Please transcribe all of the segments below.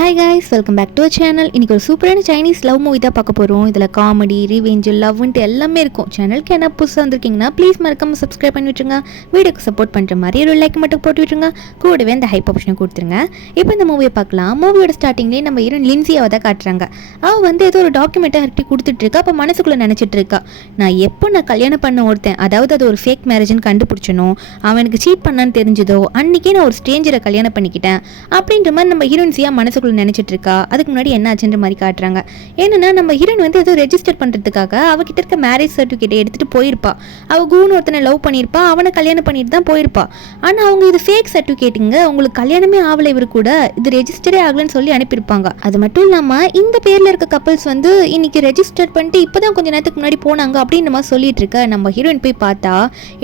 Hi guys, welcome back to channel. இன்றைக்கி ஒரு சூப்பரான சைனீஸ் லவ் மூவி தான் பார்க்க போகிறோம். இதில் காமெடி, ரிவெஞ்சு, லவ்ன்ட்டு எல்லாமே இருக்கும். சேனலுக்கு என்ன புதுசாக வந்திருக்கீங்கன்னா ப்ளீஸ் மறக்காமல் சப்ஸ்கிரைப் பண்ணி விட்டுருங்க. வீடியோக்கு சப்போர்ட் பண்ணுற மாதிரி ஒரு லைக் மட்டும் போட்டு விட்டுருங்க. கூடவே இந்த ஹைப் ஆப்ஷனை கொடுத்துருங்க. இப்போ இந்த மூவியை பார்க்கலாம். மூவியோட ஸ்டார்டிங்லேயே நம்ம ஹீரோயின் லின்சியாவை தான் காட்டுறாங்க. அவள் வந்து ஏதோ ஒரு டாக்குமெண்ட்டை ஹர்ட்டி கொடுத்துட்ருக்கா. அப்போ மனசுக்குள்ளே நினச்சிட்டு இருக்கா, நான் கல்யாணம் பண்ண ஒருத்தன், அதாவது அது ஒரு ஃபேக் மேரேஜ்னு கண்டுபிடிச்சனோ, அவனுக்கு சீட் பண்ணான்னு தெரிஞ்சதோ அன்றைக்கே நான் ஒரு ஸ்ட்ரேஞ்சரை கல்யாணம் பண்ணிக்கிட்டேன் அப்படின்ற மாதிரி நம்ம ஹீரோயின்ஸியாக மனசுக்குள்ள நினைச்சிட்டு இருக்கா. அதுக்கு முன்னாடி என்ன ஆச்சுன்ற மாதிரி காட்டுறாங்க. என்னன்னா நம்ம ஹீரோயின் வந்து ஏதோ ரெஜிஸ்டர் பண்றதுக்காக அவகிட்ட இருக்க மேரேஜ் சர்டிஃபிகேட் எடுத்துட்டு போயிருப்பா. அவ கூன்னு ஒருத்தனை லவ் பண்ணியிருப்பா, அவனை கல்யாணம் பண்ணிட்டு தான் போயிருப்பா. ஆனா அவங்க இது ஃபேக் சர்டிஃபிகேட்டுங்க, அவங்களுக்கு கல்யாணமே ஆகலை, இவர் கூட இது ரெஜிஸ்டரே ஆகலன்னு சொல்லி அனுப்பியிருப்பாங்க. அது மட்டும் இல்லாம இந்த பேர்ல இருக்க கப்பல்ஸ் வந்து இன்னைக்கு ரெஜிஸ்டர் பண்ணிட்டு இப்பதான் கொஞ்ச நேரத்துக்கு முன்னாடி போனாங்க அப்படின்னு நம்ம சொல்லிட்டு இருக்க. நம்ம ஹீரோயின் போய் பார்த்தா,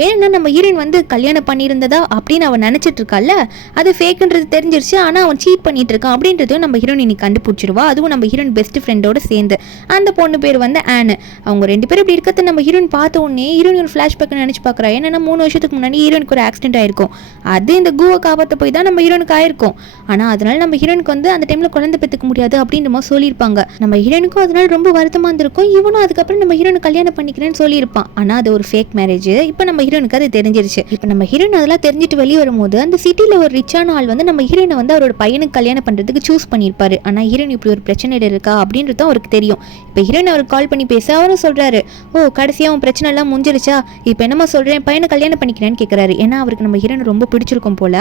ஏன்னா நம்ம ஹீரோயின் வந்து கல்யாணம் பண்ணியிருந்ததா அப்படின்னு அவன் நினைச்சிட்டு இருக்கால, அது ஃபேக்ன்றது தெரிஞ்சிருச்சு. ஆனா அவன் சீட் பண்ணிட்டு இருக்கான் அப்படின்றது நம்ம ஹீரோயின் கண்டுபிடிச்சிருவா. அதுவும் நம்ம ஹீரோயின் பெஸ்ட் ஃப்ரெண்டோட சேர்ந்து. அந்த பொண்ணு பேர் வந்து ஆனு. அவங்க ரெண்டு பேரும் இப்படி இருக்கிறது நம்ம ஹீரோயின் பார்த்த உடனே ஹீரோயின் ஒரு ஃபிளாஷ்பேக் நினைச்சு பார்க்குறா. ஏன்னா 3 வருஷத்துக்கு முன்னாடி ஹீரோயினுக்கு ஒரு ஆக்சிடென்ட் ஆயிருக்கும். அது இந்த கூவை காப்பாற்ற போய் தான் நம்ம ஹீரோனுக்கு ஆயிருக்கும். ஆனால் அதனால நம்ம ஹீரோனுக்கு வந்து அந்த டைம்ல குழந்தை பெற்றுக்க முடியாது அப்படின்ற மாதிரி சொல்லியிருப்பாங்க. நம்ம ஹீரோனுக்கும் அதனால ரொம்ப வருத்தமாக இருந்திருக்கும். இவனும் அதுக்கப்புறம் நம்ம ஹீரோனு கல்யாணம் பண்ணிக்கிறேன்னு சொல்லியிருப்பான். ஆனால் அது ஒரு ஃபேக் மேரேஜ். இப்போ நம்ம ஹீரோனுக்கு அது தெரிஞ்சிருச்சு. இப்போ நம்ம ஹீரோயின் அதெல்லாம் தெரிஞ்சுட்டு வெளியே வரும்போது அந்த சிட்டியில் ஒரு ரிச்சான ஆள் வந்து நம்ம ஹீரோயினை வந்து அவரோட பையனுக்கு கல்யாணம் பண்ணுறதுக்கு சூஸ் பண்ணியிருப்பாரு. ஆனால் ஹீரோயின் இப்படி ஒரு பிரச்சனை இருக்கா அப்படின்றது அவருக்கு தெரியும். இப்போ ஹீரோயின் அவருக்கு கால் பண்ணி பேச அவரும் சொல்றாரு, ஓ கடைசியாக அவன் பிரச்சனை எல்லாம் முடிஞ்சிருச்சா, இப்போ என்னமா சொல்றேன், பையனை கல்யாணம் பண்ணிக்கிறேன்னு கேட்குறாரு. ஏன்னா அவருக்கு நம்ம ஹீரோயின் ரொம்ப பிடிச்சிருக்கும் போல.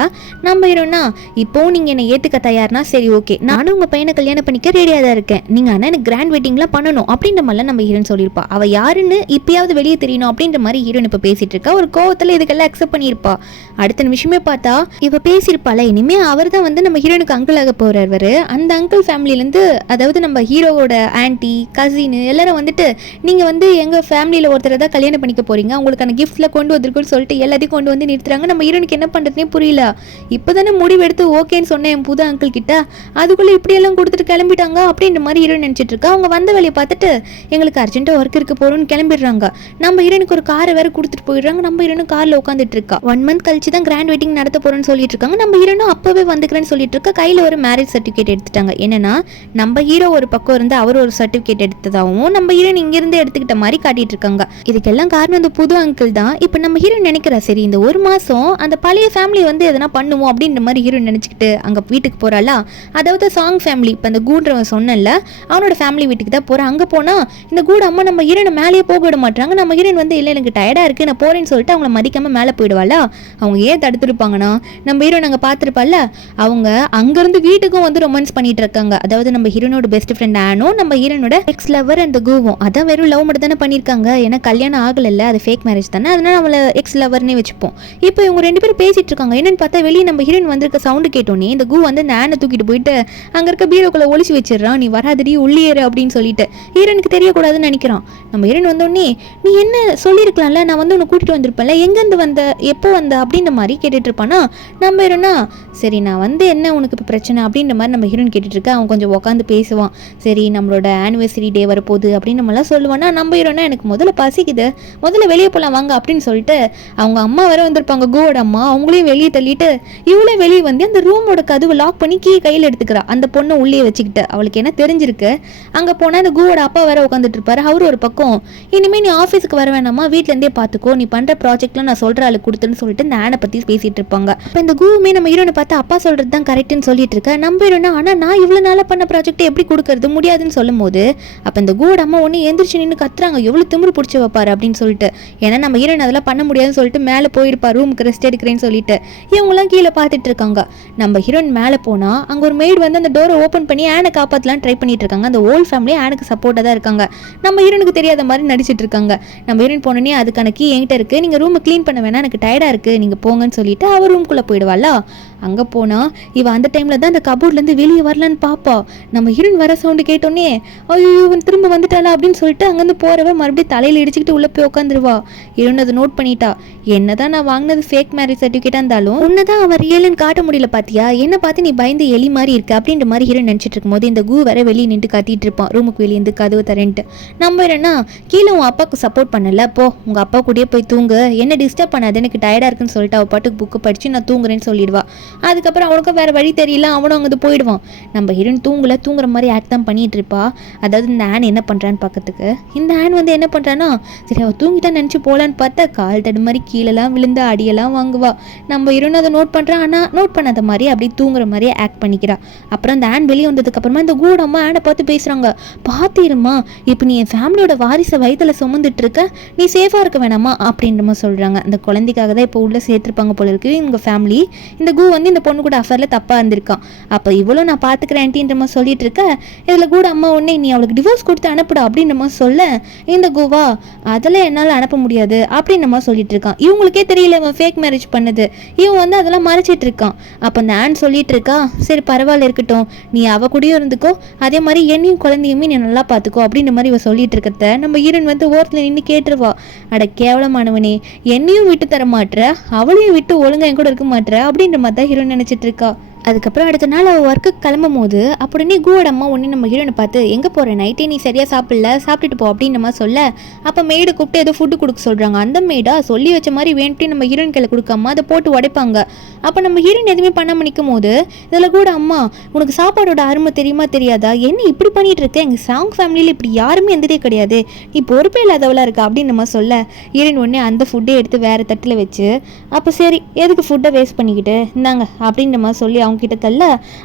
நம்ம ஹீரோனா, இப்போவும் நீங்கள் என்னை ஏற்றுக்க தயார்னா சரி ஓகே, நானும் உங்கள் பையனை கல்யாணம் பண்ணிக்க ரெடியாக தான் இருக்கேன், நீங்கள் ஆனால் எனக்கு கிராண்ட் வெட்டிங்லாம் பண்ணணும் அப்படின்ற மாதிரிலாம் நம்ம ஹீரோயின் சொல்லியிருப்பா. அவள் யாருன்னு இப்பயாவது வெளியே தெரியணும் அப்படின்ற மாதிரி ஹீரோயின் இப்போ பேசிட்டு இருக்கா. ஒரு கோவத்தில் இதுக்கெல்லாம் அக்செப்ட் பண்ணியிருப்பா. அடுத்த நிமிஷமே பார்த்தா இவ பேசியிருப்பாள, இனிமே அவர் தான் வந்து நம்ம ஹீரோனுக்கு அங்கிள் ஆக போறாரு. அந்த அங்கிள் ஃபேமிலியிலேருந்து, அதாவது நம்ம ஹீரோவோட ஆன்டி, கசின் எல்லாரும் வந்துட்டு, நீங்கள் வந்து எங்கள் ஃபேமிலியில் ஒருத்தரை தான் கல்யாணம் பண்ணிக்க போகிறீங்க, உங்களுக்கான கிஃப்ட்ல கொண்டு வந்திருக்குன்னு சொல்லிட்டு எல்லாத்தையும் கொண்டு வந்து நிறுத்துறாங்க. நம்ம ஹீரோனுக்கு என்ன பண்ணுறதுனே புரியல. இப்போ தானே முடிவெடுத்து ஓகேன்னு சொன்னேன் என் புது அங்கிள் கிட்ட, அதுக்குள்ளே இப்படியெல்லாம் கொடுத்துட்டு கிளம்பிட்டாங்க அப்படின்ற மாதிரி ஹீரோயின் நினச்சிட்டு இருக்கா. அவங்க வந்த வேலையை பார்த்துட்டு எங்களுக்கு அர்ஜென்ட்டாக ஒர்க் இருக்க போகிறோன்னு கிளம்பிடுறாங்க. நம்ம ஹீரோனுக்கு ஒரு காரை வேறு கொடுத்துட்டு போயிடுறாங்க. நம்ம ஹீரோனும் காரில் உட்காந்துட்டு இருக்கா. 1 மந்த் கழிச்சு தான் கிராண்ட் வெட்டிங் நடத்த போகிறோன்னு சொல்லிட்டு இருக்காங்க. நம்ம ஹீரோனும் அப்போவே வந்துக்கிறேன்னு சொல்லிட்டு இருக்கா. கையில் ஒரு மேரேஜ் சர்டிஃபிகேட் எடுத்துட்டாங்க. என்னன்னா நம்ம ஹீரோ ஒரு பக்கம் இருந்து அவர் ஒரு சர்டிஃபிகேட் எடுத்ததாகவும் நம்ம ஹீரோயின் இங்கிருந்து எடுத்துக்கிட்ட மாதிரி காட்டிட்டு இருக்காங்க. இதுக்கெல்லாம் காரணம் அந்த புது அங்கிள் தான். இப்போ நம்ம ஹீரோயின் நினைக்கிறா, சரி இந்த 1 மாசம் அந்த பழைய ஃபேமிலி வந்து எதனா பண்ணுவோம் அப்படின்ற மாதிரி ஹீரோயின் நினைச்சுக்கிட்டு அங்கே வீட்டுக்கு போறாளா. அதாவது சாங் ஃபேமிலி, இப்போ அந்த கூன்றவன் சொன்னல, அவனோட ஃபேமிலி வீட்டுக்கு தான் போறா. அங்கே போனா இந்த கூட அம்மா நம்ம ஹீரோனை மேலேயே போக விட மாட்டாங்க. நம்ம ஹீரோயின் வந்து இல்லை எனக்கு டயர்டா இருக்கு நான் போறேன்னு சொல்லிட்டு அவங்கள மதிக்காம மேலே போயிடுவாளா. அவங்க ஏன் தடுத்துருப்பாங்கன்னா, நம்ம ஹீரோயின் அங்கே பார்த்துருப்பால, அவங்க அங்கிருந்து வீட்டுக்கும் வந்து ரொமான்ஸ் பண்ணிட்டு இருக்காங்க. அதாவது நம்ம ஹீரோனோட பெஸ்ட் ஃப்ரெண்ட் ஆனோ, நம்ம ஹீரோனோட எக்ஸ் லவர் அந்த கூவும், அதான் வெறும் லவ் மட்டும் தானே பண்ணியிருக்காங்க. ஏன்னா கல்யாணம் ஆகலைல்ல, அது ஃபேக் மேரேஜ் தானே, அதனால அவளை எக்ஸ் லவர்னே வச்சுப்போம். இப்போ இவங்க 2 பேரும் பேசிட்டு இருக்காங்க. என்னன்னு பார்த்தா வெளியே நம்ம ஹீரோயின் வந்திருக்க சவுண்டு கேட்டோன்னே இந்த கூ வந்து இந்த ஆனை தூக்கிட்டு போயிட்டு அங்கே இருக்க பீரோக்குள்ள ஒளிச்சு வச்சிடறான். நீ வராதடி உள்ளேறு அப்படின்னு சொல்லிட்டு ஹீரோனுக்கு தெரியக்கூடாதுன்னு நினைக்கிறான். நம்ம ஹீரோயின் வந்தோடனே, நீ என்ன சொல்லியிருக்கலாம்ல, நான் வந்து உன்னை கூட்டிட்டு வந்திருப்பேன்ல, எங்கேருந்து வந்த, எப்போ வந்த அப்படின்ற மாதிரி கேட்டுட்டு இருப்பானா. நம்ம ஹீரோனா, சரி நான் வந்து என்ன உனக்கு இப்போ பிரச்சனை அப்படின்ற மாதிரி நம்ம ஹீரோயின் கேட்டுட்டு இருக்க. அவன் கொஞ்சம் உட்காந்து பேசுவான். சரி நம்மளோட ஆனிவர்சரி டே வரப்போகுது அப்படின்னு நம்மளாம் சொல்லுவானா. நம்ம ஹீரோனா, எனக்கு முதல்ல பசிக்குது, முதல்ல வெளியே போகலாம் வாங்க அப்படின்னு சொல்லிட்டு அவங்க அம்மா வேற வந்திருப்பாங்க, கூவோட அம்மா. அவங்களையும் வெளியே தள்ளிட்டு இவளே வெளியே வந்து அந்த ரூமோட கதவை லாக் பண்ணி கீ கையில் எடுத்துக்கிறா. அந்த பொண்ணை உள்ளே வச்சுக்கிட்டு அவளுக்கு என்ன தெரிஞ்சிருக்கு. அங்கே போனால் அந்த கூவோட அப்பா வேற உட்காந்துட்டு இருப்பாரு. அவரு ஒரு பக்கம், இனிமேல் நீ ஆஃபீஸுக்கு வர வேணாமா, வீட்டிலேருந்தே பார்த்துக்கோ, நீ பண்ணுற ப்ராஜெக்ட்லாம் நான் சொல்கிற ஆளுக்கு கொடுத்துன்னு சொல்லிட்டு இந்த ஆனை பற்றி பேசிட்டு இருப்பாங்க. இப்போ இந்த கூவுமே நம்ம ஹீரோனை பார்த்து அப்பா சொல்கிறது தான் கரெக்டுன்னு சொல்லிட்டு இருக்க. நம்ம ஹீரோனா, ஆனால் நான் இவ்வளோ நாளாக பண்ண ப்ராஜெக்ட்டை எப்படி கொடுக்கறது, முடியாதுன்னு சொல்லும் போது அப்போ இந்த கூவோட அம்மா ஒன்று எந்திரிச்சு நின்று கத்துறாங்க, எவ்வளோ திமிரு பிடிச்சி வைப்பாரு அப்படின்னு சொல்லிட்டு. ஏன்னா நம்ம ஹீரோயின் அதெல்லாம் பண்ண முடியாதுன்னு சொல்லிட்டு மேலே போயிருப்பா, ரூமுக்கு ரெஸ்ட் எடுக்கிறேன்னு சொல்லிட்டு. இவங்கெல்லாம் கீழே பார்த்துட்டு இருக்காங்க. நம்ம ஹீரோயின் மேலே போனால் அங்கே ஒரு மெய்டு வந்து அந்த டோரை ஓப்பன் பண்ணி ஆனை காப்பாற்றலாம் ட்ரை பண்ணிட்டு இருக்காங்க. அந்த ஓல்ட் ஃபேமிலி ஆனுக்கு சப்போர்ட்டாக தான் இருக்காங்க. நம்ம ஹீரோனுக்கு தெரியாத மாதிரி நடிச்சிட்டு இருக்காங்க. நம்ம ஹீரோயின் போனோடனே, அதுக்கான கீ என்கிட்ட இருக்குது, நீங்கள் ரூமை க்ளீன் பண்ண வேணாம், எனக்கு டயர்டாக இருக்குது, நீங்கள் போங்கன்னு சொல்லிட்டு அவர் ரூம்குள்ளே போயிடுவாளா. அங்கே போனால் இவன் அந்த டைமில் தான் அந்த கபோர்ட்லேருந்து வெளியே வரலான்னு பார்ப்பா. நம்ம ஹீரோயின் வர சவுண்டு கேட்டோன்னே, ஐயோ இவன் திரும்ப வந்துட்டாளா அப்படின்னு சொல்லிட்டு அங்கேருந்து போகிறவ மறுபடியும் தலையில் இடிச்சுக்கிட்டு உள்ளே போய் உட்காந்துருவா. ஹீரோயின் அதை நோட் பண்ணிட்டா. என்னதான் நான் வாங்கினது ஃபேக் மேரேஜ் சர்டிஃபிகேட்டாக இருந்தாலும் உன்னதான் அவன் ரியல்னு காட்ட முடியல பார்த்தியா, என்ன பார்த்து நீ பயந்து எலி மாதிரி இருக்கு அப்படின்ற மாதிரி ஹீரோயின் நினச்சிட்டு இருக்கும்போது இந்த கூ வர வெளியே நின்று கத்திட்டு இருப்பான், ரூமுக்கு வெளியே இருந்து கதவு தரேன்ட்டு. நம்ம என்னன்னா, கீழே உன் அப்பாவுக்கு சப்போர்ட் பண்ணல, போ உங்கள் அப்பா கூடயே போய் தூங்கு, என்ன டிஸ்டர்ப் பண்ணாது, எனக்கு டயர்டாக இருக்குன்னு சொல்லிட்டு அவள் பாட்டுக்கு புக்கு படித்து நான் தூங்குறேன்னு சொல்லிடுவா. அதுக்கப்புறம் அவனுக்கும் வேறு வழி தெரியல, அவனும் அங்கே போயிடுவான். போயிடுவான். நம்ம ஹீரோயின் தூங்குற மாதிரி ஆக்ட் தான் பண்ணிட்டு இருப்பா. அதாவது இந்த ஆன் என்ன பண்ணுறான்னு பார்க்கறதுக்கு இந்த ஆன் வந்து என்ன பண்ணுறான்னா, சரி அவள் தூங்கிட்டான்னு நினச்சி போகலான்னு பார்த்தா கால் தடு மாதிரி கீழெல்லாம் விழுந்து அடியெல்லாம் வாங்குவா. நம்ம ஹீரோயின் அதை நோட் பண்ணுறான். ஆனால் நோட் பண்ணாத மாதிரி அப்படி தூங்குற மாதிரியே ஆக்ட் பண்ணிக்கிறா. அப்புறம் அந்த ஆன் வெளியே வந்ததுக்கப்புறமா இந்த கூட அம்மா ஆனை பார்த்து பேசுகிறாங்க. பார்த்திருமா, இப்போ நீ என் ஃபேமிலியோட வாரிசை வயிற்றுல சுமந்துட்டு இருக்க, நீ சேஃபாக இருக்க வேணாமா அப்படின்ற மாதிரி சொல்கிறாங்க. அந்த குழந்தைக்காக தான் இப்போ உள்ள சேர்த்துருப்பாங்க போல இருக்கு இவங்க ஃபேமிலி. இந்த கூ வந்து இந்த பொண்ணு கூட அஃபேரில் தப்பாக இருந்திருக்கான். அப்போ இவ்வளோ நான் பார்த்துக்கிறேன் ஆன்ட்டின்ற மாதிரி சொல்லிட்டு இருக்க, இதில் கூட அம்மா உடனே நீ அவளுக்கு டிவோர்ஸ் கொடுத்து அனுப்புடா அப்படின்ற மாதிரி சொல்ல, இந்த கூவா அதெல்லாம் என்னால் அனுப்ப முடியாது அப்படின்ற மாதிரி சொல்லிட்டு இருக்கான். இவங்களுக்கே தெரியல இவன் ஃபேக் மேரேஜ் பண்ணது. இவன் வந்து அதெல்லாம் மறைச்சிட்டு இருக்கான். அப்போ அந்த ஆன் சொல்லிட்டு இருக்கா, சரி பரவாயில்ல இருக்கட்டும், நீ அவ கூடயும் இருந்துக்கோ, அதே மாதிரி என்னையும் குழந்தையுமே நீ நல்லா பார்த்துக்கோ அப்படின்ற மாதிரி இவ சொல்லிட்டு இருக்கிறத நம்ம ஹீரோயின் வந்து ஓரத்தில் நின்று கேட்டுருவா. அட கேவலமானவனே, என்னையும் விட்டு தர மாட்டுற, அவளையும் விட்டு ஒழுங்கா என் கூட இருக்க மாட்டுற அப்படின்ற மாதிரி தான் ஹீரோயின் நினைச்சிட்டு இருக்கா. அதுக்கப்புறம் அடுத்த நாள் அவள் ஒர்க்குக்கு கிளம்பும் போது அப்படின்னே கூவோட அம்மா ஒன்று நம்ம ஹீரோனை பார்த்து, எங்கே போகிற, நைட்டே நீ சரியாக சாப்பிட்டுட்டு போ அப்படின்ற மாதிரி சொல்ல, அப்போ மெய்டு கூப்பிட்டு ஏதோ ஃபுட்டு கொடுக்க சொல்கிறாங்க. அந்த மெய்டா சொல்லி வச்ச மாதிரி வேண்டி நம்ம ஹீரோயின் கையில் கொடுக்காம அதை போட்டு உடைப்பாங்க. அப்போ நம்ம ஹீரோயின் எதுவுமே பண்ணாமல் நிற்கும் போது இதில் கூட அம்மா, உனக்கு சாப்பாடோட அருமை தெரியுமா தெரியாதா, என்ன இப்படி பண்ணிட்டு இருக்க, எங்கள் சாங் ஃபேமிலியில் இப்படி யாருமே எந்ததே கிடையாது, நீ பொறுப்பே இல்லாதவளாக இருக்கா அப்படின்னு நம்ம சொல்ல, ஹீரோயின் உடனே அந்த ஃபுட்டை எடுத்து வேறு தட்டில் வச்சு, அப்போ சரி எதுக்கு ஃபுட்டை வேஸ்ட் பண்ணிக்கிட்டு இந்தாங்க அப்படின்ற மாதிரி சொல்லி அவங்க கிட்ட தள்ள,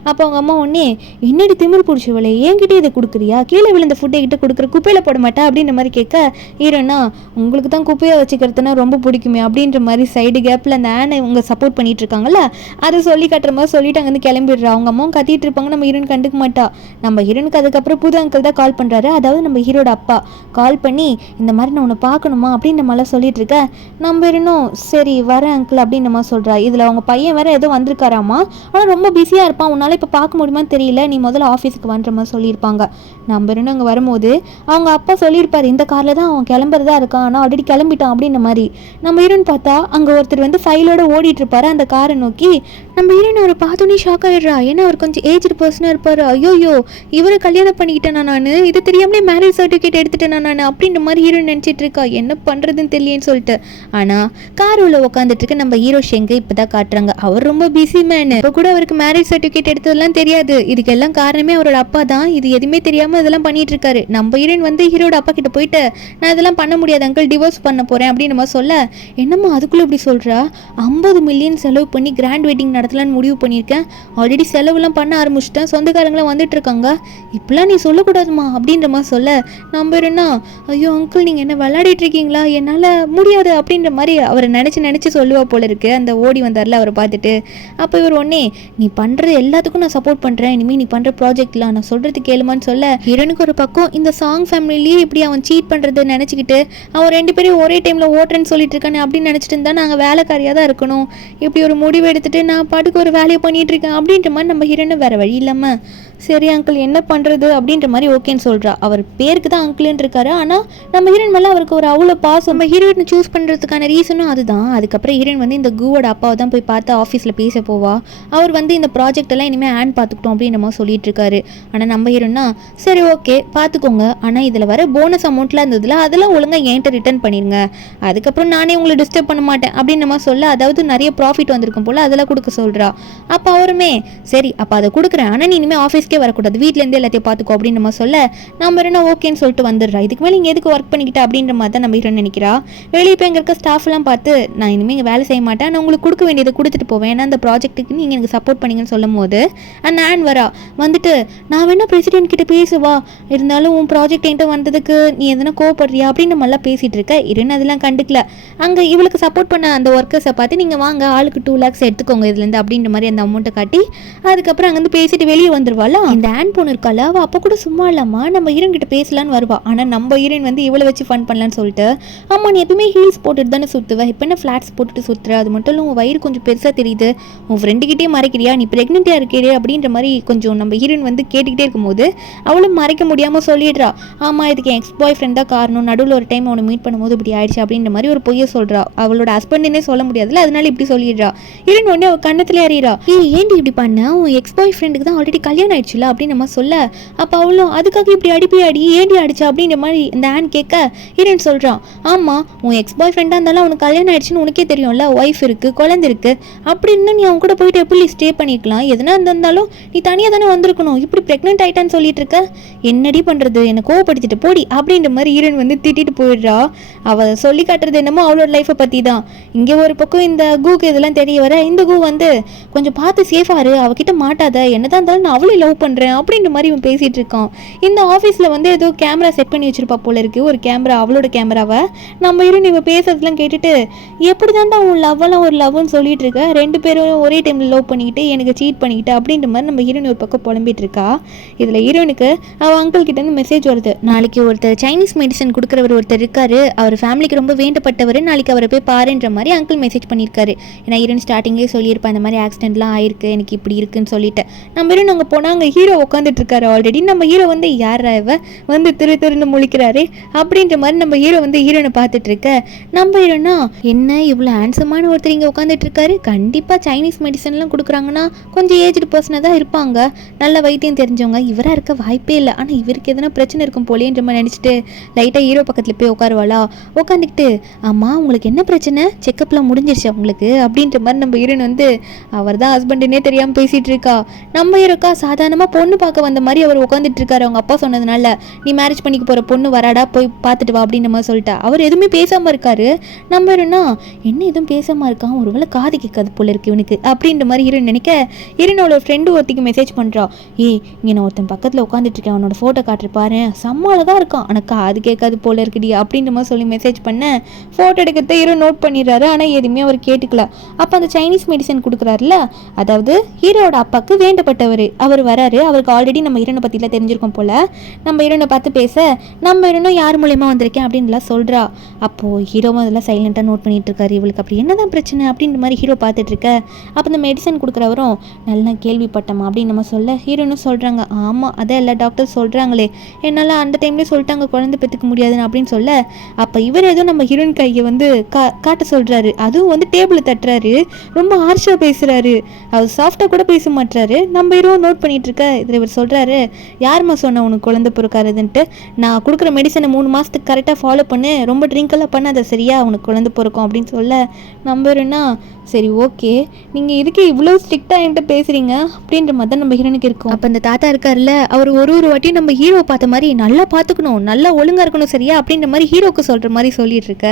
அப்போ அவங்க அம்மா உடனே, என்னடி திமிர் பிடிச்சவளே, என்கிட்ட இதை கொடுக்குறியா, கீழே விழுந்த ஃபுட்டை கிட்ட கொடுக்குற, குப்பையில் போட மாட்டா அப்படின்ற மாதிரி கேட்க, ஹீரோனா உங்களுக்கு தான் குப்பையை வச்சுக்கிறதுனா ரொம்ப பிடிக்குமே அப்படின்ற மாதிரி சைடு கேப்பில் அந்த ஆனை இவங்க சப்போர்ட் பண்ணிட்டு இருக்காங்கல்ல, அதை சொல்லி கட்டுற மாதிரி சொல்லிட்டு அங்கேருந்து கிளம்பிடுறா. அவங்க அம்மாவும் கத்திட்டு இருப்பாங்க, நம்ம ஹீரோயின் கண்டுக்க மாட்டா. நம்ம ஹீரோனுக்கு அதுக்கப்புறம் புது அங்கிள் தான் கால் பண்ணுறாரு, அதாவது நம்ம ஹீரோட அப்பா கால் பண்ணி, இந்த மாதிரி நான் உன்னை பார்க்கணுமா அப்படின்ற மாதிரிலாம் சொல்லிட்டு இருக்க, நம்ம ஹீரோனும் சரி வரேன் அங்கிள் அப்படின்ற மாதிரி சொல்கிறா. இதில் அவங்க பையன் வேற ஏதோ வந்திருக்காராமா, ஆனால் ரொம்ப பிஸியாக இருப்பான், உன்னால் இப்போ பார்க்க முடியுமான்னு தெரியல, நீ முதல்ல ஆஃபீஸுக்கு வந்துற மாதிரி சொல்லியிருப்பாங்க. நம்ம ரெண்டு அங்கே வரும்போது அவங்க அப்பா சொல்லியிருப்பார், இந்த காரில் தான் அவன் கிளம்புறதா இருக்கான், ஆனால் ஆல்ரெடி கிளம்பிட்டான் அப்படின்ற மாதிரி. நம்ம ஹீரோன்னு பார்த்தா அங்கே ஒருத்தர் வந்து ஃபைலோட ஓடிட்டு இருப்பாரு அந்த காரை நோக்கி. நம்ம ஹீரோன் அவரை பார்த்தோன்னே ஷாக் ஆகிடுறா. ஏன்னா அவர் கொஞ்சம் ஏஜ்டு பர்சனாக இருப்பார். ஐயோயோ இவரை கல்யாணம் பண்ணிக்கிட்டேனா நான், இது தெரியாமலே மேரேஜ் சர்டிஃபிகேட் எடுத்துட்டேனா நான் அப்படின்ற மாதிரி ஹீரோயின் நினச்சிட்டு இருக்கா. என்ன பண்ணுறதுன்னு தெரியலன்னு சொல்லிட்டு. ஆனால் கார் உள்ள உட்காந்துட்டு இருக்க நம்ம ஹீரோ ஷெங்கை இப்போ தான் காட்டுறாங்க. அவர் ரொம்ப பிஸி மேன். இப்போ கூட அவருக்கு மேரேஜ் சர்டிஃபிகேட் எடுத்ததெல்லாம் தெரியாது. இதுக்கெல்லாம் காரணமே அவரோட அப்பா தான். இது எதுவுமே தெரியாமல் இதெல்லாம் பண்ணிட்டு இருக்காரு. நம்ம ஹீரோயின் வந்து ஹீரோட அப்பா கிட்ட போயிட்டு, நான் இதெல்லாம் பண்ண முடியாது அங்கிள், டிவோர்ஸ் பண்ண போகிறேன் அப்படின்னு நம்ம சொல்ல, என்னம்மா அதுக்குள்ளே இப்படி சொல்கிறா, 50 மில்லியன் செலவு பண்ணி கிராண்ட் வெட்டிங் நடத்தலான்னு முடிவு பண்ணியிருக்கேன், ஆல்ரெடி செலவுலாம் பண்ண ஆரம்பிச்சிட்டேன், சொந்தக்காரங்களாம் வந்துட்டு இருக்காங்க, இப்பெல்லாம் நீ சொல்லக்கூடாதுமா அப்படின்ற மாதிரி சொல்ல, நம்ம என்ன, ஐயோ அங்கிள் நீங்கள் என்ன விளையாடிட்டு இருக்கீங்களா, என்னால் முடியாது அப்படின்ற மாதிரி அவரை நினச்சி சொல்லுவா போல இருக்கு. அந்த ஓடி வந்தார்ல அவரை பார்த்துட்டு. அப்போ இவர் ஒன்னே, நீ பண்ணுறது எல்லாத்துக்கும் நான் சப்போர்ட் பண்ணுறேன், இனிமேல் நீ பண்ணுற ப்ராஜெக்ட்லாம் நான் சொல்கிறது கேளுமான்னு சொல்ல, ஹீரோனுக்கு ஒரு பக்கம் இந்த சாங் ஃபேமிலிலேயே இப்படி அவன் சீட் பண்ணுறதை நினச்சிக்கிட்டு அவன் 2 பேரும் ஒரே டைமில் ஓட்டுறேன்னு சொல்லிட்டு இருக்கானே அப்படின்னு நினச்சிட்டு இருந்தா, நாங்கள் வேலைக்காரியாக தான் இருக்கணும், இப்படி ஒரு முடிவு எடுத்துகிட்டு நான் பாட்டுக்கு ஒரு வேலையை பண்ணிகிட்டு இருக்கேன் அப்படின்ற மாதிரி நம்ம ஹீரோனை வேறு வழி இல்லாமல், சரி அங்கிள் என்ன பண்ணுறது அப்படின்ற மாதிரி ஓகேன்னு சொல்கிறா. அவர் பேருக்கு தான் அங்கிள்ன்னு இருக்காரு, ஆனால் நம்ம ஹீரோயின் மேலே அவருக்கு ஒரு அவ்வளோ பாசம். நம்ம ஹீரோயினை சூஸ் பண்ணுறதுக்கான ரீசனும் அதுதான். அதுக்கப்புறம் ஹீரோயின் வந்து இந்த கூவோட அப்பாவை தான் போய் பார்த்து ஆஃபீஸில் பேச போவா. அவர் வந்து இந்த ப்ராஜெக்ட் எல்லாம் இனிமேல் ஹேண்ட் பார்த்துக்கிட்டோம் அப்படின்ற மாதிரி சொல்லிட்டு இருக்காரு. ஆனால் நம்ம ஹீரோயினா சரி ஓகே பார்த்துக்கோங்க, ஆனால் இதில் வர போனஸ் அமௌண்ட்லாம் இருந்ததுல அதெல்லாம் ஒழுங்காக என்கிட்ட ரிட்டர்ன் பண்ணிடுங்க, அதுக்கப்புறம் நானே உங்களை டிஸ்டர்ப் பண்ண மாட்டேன் அப்படின்ற மாதிரி சொல்ல, அதாவது நிறைய ப்ராஃபிட் வந்திருக்கும் போல் அதெல்லாம் கொடுக்க சொல்கிறா. அப்போ அவருமே சரி அப்போ அதை கொடுக்குறேன், ஆனால் நீ இனிமேல் ஆஃபீஸ்க்கே வரக்கூடாது, வீட்டிலேருந்து எல்லாத்தையும் பார்த்துக்கோ அப்படின்னு நம்ம சொல்ல, நம்ம என்ன ஓகேன்னு சொல்லிட்டு வந்துடுறா. இதுக்கு மேலே இங்கே எதுக்கு ஒர்க் பண்ணிக்கிட்டா அப்படின்ற மாதிரி தான் நம்ம ஹீரோயின் நினைக்கிறா. வெளியே போய் இங்கே இருக்க ஸ்டாஃப்லாம் பார்த்து, நான் இனிமேல் இங்கே வேலை செய்ய மாட்டேன், நான் உங்களுக்கு கொடுக்க வேண்டியதை கொடுத்துட்டு போவேன், ஏன்னா அந்த ப்ராஜெக்ட்டுக்கு நீங்கள் எனக்கு சப்போர்ட் பண்ணிங்கன்னு சொல்லும் போது அந்த ஆன் வரா. வந்துட்டு நான் வேணா பிரசிடென்ட் கிட்ட பேசுவா, இருந்தாலும் உன் ப்ராஜெக்ட் என்கிட்ட வந்ததுக்கு நீ எதனா கோவப்படுறியா அப்படின்னு நம்மளாம் பேசிகிட்டு இருக்க. இருன்னு அதெல்லாம் கண்டுக்கல. அங்கே இவளுக்கு சப்போர்ட் பண்ண அந்த ஒர்க்கர்ஸை பார்த்து, நீங்கள் வாங்க ஆளுக்கு 2 lakhs எடுத்துக்கோங்க இதுலேருந்து அப்படின்ற மாதிரி அந்த அமௌண்ட்டை காட்டி, அதுக்கப்புறம் அங்கேருந்து பேசிட்டு வெளியே வந்துருவாளா. இந்த ஆன் பொண்ணு இருக்கால, அவள் அப்போ கூட சும்மா இல்லாமா நம்ம ஹீரோயின் கிட்ட பேசலான்னு வருவா. ஆனால் நம்ம ஹீரோயின் வந்து இவளை வச்சு ஃபன் பண்ணலான்னு சொல்லிட்டு, ஆமா நீ எப்பவுமே ஹீல்ஸ் போட்டுட்டு தானே சுற்றுவேன், இப்போ என்ன ஃப்ளாட்ஸ் போட்டுட்டு சுற்றுற, அது மட்டும் இல்லை உன் வயிறு கொஞ்சம் பெருசாக தெரியுது, உன் ஃப்ரெண்டுக்கிட்டே மறைக்கிறியா, நீ ப்ரெக்னெண்ட்டாக இருக்கிறே அப்படின்ற மாதிரி கொஞ்சம் நம்ம ஹீரோயின் வந்து கேட்டுக்கிட்டே இருக்கும்போது அவளும் மறைக்க முடியாமல் சொல்லிடுறா. ஆமாம் இதுக்கு எக்ஸ் பாய் ஃப்ரெண்ட் தான் காரணம், நடுவில் ஒரு டைம் அவனை மீட் பண்ணும்போது இப்படி ஆயிடுச்சு அப்படின்ற மாதிரி ஒரு பொய்யை சொல்கிறா. அவளோட ஹஸ்பண்டுன்னே சொல்ல முடியாதுல்ல, அதனால இப்படி சொல்லிடுறா. ஹீரோயின் உடனே அவள் கண்ணு எண்ணத்துல அறியறா. ஏன்டி இப்படி பண்ண, உன் எக்ஸ் பாய் ஃப்ரெண்டுக்கு தான் ஆல்ரெடி கல்யாணம் ஆயிடுச்சுல அப்படின்னு நம்ம சொல்ல, அப்ப அவளும் அதுக்காக இப்படி அடி ஏண்டி அடிச்சா அப்படின்ற மாதிரி இந்த ஆன் கேட்க ஹீரோயின் சொல்றான், ஆமா உன் எக்ஸ் பாய் ஃப்ரெண்டா இருந்தாலும் அவனுக்கு கல்யாணம் ஆயிடுச்சுன்னு உனக்கே தெரியும்ல, ஒய்ஃப் இருக்கு, குழந்தை இருக்கு, அப்படி இருந்தா நீ அவங்க கூட போயிட்டு எப்படி ஸ்டே பண்ணிக்கலாம், எதனா இருந்தாலும் நீ தனியா தானே வந்திருக்கணும், இப்படி பிரெக்னென்ட் ஆயிட்டான்னு சொல்லிட்டு இருக்க, என்னடி பண்றது, என்ன கோவப்படுத்திட்டு போடி அப்படின்ற மாதிரி ஹீரோயின் வந்து திட்டிட்டு போயிடுறா. அவ சொல்லி காட்டுறது என்னமோ அவளோட லைஃப்பை பத்தி தான். இங்க ஒரு பக்கம் இந்த கூக்கு இதெல்லாம் தெரிய வர, இந்த கூ வந்து கொஞ்சம் பார்த்து சேஃபா இரு, அவகிட்ட மாட்டாத, என்னதான் இருந்தாலும் நான் அவளை லவ் பண்றேன் அப்படின்ற மாதிரி இவன் பேசிட்டு இருக்கான். இந்த ஆஃபீஸ்ல வந்து ஏதோ கேமரா செட் பண்ணி வச்சிருப்பா போல இருக்கு, ஒரு கேமரா, அவளோட கேமராவை. நம்ம ஹீரோயின் இவ பேசுறதுலாம் கேட்டுட்டு, எப்படிதான்டா உன் லவ்வெல்லாம் ஒரு லவ்னு சொல்லிட்டு இருக்க, ரெண்டு பேரும் ஒரே டைம்ல லவ் பண்ணிக்கிட்டு எனக்கு சீட் பண்ணிக்கிட்டு அப்படின்ற மாதிரி நம்ம ஹீரோயின் ஒரு பக்கம் புலம்பிட்டு இருக்கா. இதுல ஹீரோயினுக்கு அவ அங்கிள் கிட்ட இருந்து மெசேஜ் வருது, நாளைக்கு ஒருத்தர் சைனீஸ் மெடிசன் கொடுக்குறவர் ஒருத்தர் இருக்காரு, அவர் ஃபேமிலிக்கு ரொம்ப வேண்டப்பட்டவர், நாளைக்கு அவரை போய் பாருன்ற மாதிரி அங்கிள் மெசேஜ் பண்ணியிருக்காரு. ஏன்னா ஹீரோயின் ஸ்டார்டிங்கே சொல்லியிருப்பா இந்த மாதிரி ஆக்சிடென்ட்லாம் ஆயிருக்கு, எனக்கு இப்படி இருக்குன்னு சொல்லிட்டு. நம்ம ஹீரோயின் அங்கே போனால் அங்கே ஹீரோ உட்காந்துட்டு இருக்காரு ஆல்ரெடி. நம்ம ஹீரோ வந்து யார் இவ வந்து திருன்னு முழிக்கிறாரு அப்படின்ற மாதிரி நம்ம ஹீரோ வந்து ஹீரோனை பார்த்துட்டு இருக்க, நம்ம ஹீரோனா என்ன இவ்வளோ ஹேண்ட்ஸமான ஒருத்தர் இங்கே உட்காந்துட்டு இருக்காரு, கண்டிப்பாக சைனீஸ் மெடிசன்லாம் கொடுக்குறாங்கன்னா கொஞ்சம் ஏஜ்டு பர்சனாக தான் இருப்பாங்க, நல்ல வைத்தியம் தெரிஞ்சவங்க, இவராக இருக்க வாய்ப்பே இல்லை, ஆனால் இவருக்கு எதனா பிரச்சனை இருக்கும் போலேன்ற மாதிரி நினச்சிட்டு லைட்டாக ஹீரோ பக்கத்தில் போய் உட்காருவாளா. உட்காந்துக்கிட்டு, ஆமாம் உங்களுக்கு என்ன பிரச்சனை, செக்கப்லாம் முடிஞ்சிருச்சு அவங்களுக்கு அப்படின்ற மாதிரி நம்ம ஹீரோன் வந்து அவர் தான் ஹஸ்பண்டுன்னே தெரியாமல் பேசிகிட்டு இருக்கா. நம்ம ஹீரோக்கா சாதாரணமாக பொண்ணு பார்க்க வந்த மாதிரி அவர் உட்காந்துட்டு இருக்காரு, அவங்க அப்பா சொன்னதுனால நீ மேரேஜ் பண்ணிக்க போகிற பொண்ணு வராடா போய் பார்த்துட்டு வா அப்படின்னு நம்ம சொல்லிட்டா. அவர் எதுவுமே பேசாமல் இருக்காரு. நம்ம ஹீரோனா என்ன எதுவும் பேசாமல் இருக்கான், ஒருவேளை காது கேட்காது போல இருக்கு இவனுக்கு அப்படின்ற மாதிரி ஹீரோயின் நினைக்க, ஹீரோனோட ஃப்ரெண்டு ஒருத்திக்கு மெசேஜ் பண்ணுறா, இங்கே நான் ஒருத்தன் பக்கத்தில் உட்காந்துட்டு இருக்கேன், அவனோட ஃபோட்டோ காட்டுப்பாரு, செம்மால தான் இருக்கான், ஆனால் காது கேட்காது போல இருக்குடி அப்படின்ற மாதிரி சொல்லி மெசேஜ் பண்ண, ஃபோட்டோ எடுக்கிறத ஹீரோ நோட் பண்ணிடுறாரு. ஆனால் எதுவுமே அவர் கேட்டுக்கல. அப்போ அந்த சைனீஸ் மெடிசன் கொடுக்குறாருல, அதாவது ஹீரோட அப்பாவுக்கு வேண்டப்பட்டவர் அவர் வராரு. அவருக்கு ஆல்ரெடி நம்ம ஹீரோனை பற்றிலாம் தெரிஞ்சிருக்கோம் போல. நம்ம ஹீரோனை பார்த்து பேச, நம்ம ஹீரோனும் யார் மூலயமா வந்திருக்கேன் அப்படின்லாம் சொல்கிறா. அப்போது ஹீரோவும் அதெல்லாம் சைலண்ட்டாக நோட் பண்ணிட்டு இருக்காரு. இவளுக்கு அப்படி என்னதான் பிரச்சனை அப்படின்ற மாதிரி ஹீரோ பார்த்துட்டு இருக்க. அப்போ இந்த மெடிசன் கொடுக்குறவரும் நல்லா கேள்விப்பட்டமா அப்படின்னு நம்ம சொல்ல, ஹீரோனும் சொல்கிறாங்க, ஆமாம் அதான் எல்லா டாக்டர் சொல்கிறாங்களே, என்னால் அந்த டைம்லேயே சொல்லிட்டாங்க குழந்தை பெற்றுக்க முடியாதுன்னு அப்படின்னு சொல்ல, அப்போ இவர் ஏதோ நம்ம ஹீரோயின் கையை வந்து காட்ட சொல்கிறாரு. அதுவும் வந்து டேபிள் தட்டுறாரு, ரொம்ப ஹார்ஷாக பேசுகிறாரு, அவர் சாஃப்டாக கூட பேச மாட்டாரு. நம்ம ஹீரோ நோட் பண்ணிட்டு இருக்க. இதில் இவர் சொல்கிறாரு, யாருமா சொன்ன உனக்கு குழந்தை பிறக்காதுன்ட்டு, நான் கொடுக்குற மெடிசனை 3 மாதத்துக்கு கரெக்டாக ஃபாலோ பண்ணு, ரொம்ப ட்ரிங்க்கெல்லாம் பண்ணாத சரியா, உனக்கு குழந்தை பிறக்கும் அப்படின்னு சொல்ல, நம்பருன்னா சரி ஓகே, நீங்கள் இதுக்கு இவ்வளோ ஸ்ட்ரிக்டாக என்கிட்ட பேசுகிறீங்க அப்படின்ற மாதிரி தான் நம்ம ஹீரோனுக்கு இருக்கும். அப்போ அந்த தாத்தா இருக்கார்ல, அவர் ஒரு வாட்டியும் நம்ம ஹீரோ பார்த்த மாதிரி நல்லா பார்த்துக்கணும், நல்லா ஒழுங்காக இருக்கணும் சரியா அப்படின்ற மாதிரி ஹீரோக்கு சொல்கிற மாதிரி சொல்லிட்டு இருக்க.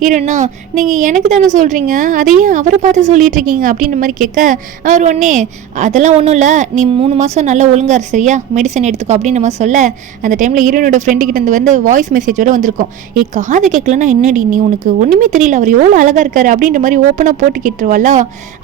ஹீரோனா நீங்கள் எனக்கு தானே சொல்கிறீங்க, அதையே அவரை பார்த்து சொல்லிட்டு இருக்கீங்க அப்படின்ற மாதிரி கேட்க, அவர் ஒன்னே அதெல்லாம் ஒன்றும் இல்லை, நீ 3 மாதம் நல்லா ஒழுங்காக இரு சரியா, மெடிசன் எடுத்துக்கோ அப்படின்னு நம்ம சொல்ல, அந்த டைமில் ஹீரோனோட ஃப்ரெண்டுக்கிட்ட வந்து வாய்ஸ் மெசேஜோட வந்திருக்கும், காது கேட்கலன்னா என்னடி நீ, உனக்கு ஒன்றுமே தெரியல, அவர் எவ்வளோ அழகாக இருக்காரு அப்படின்ற மாதிரி ஓப்பனாக போட்டு கேட்டுருவாளா.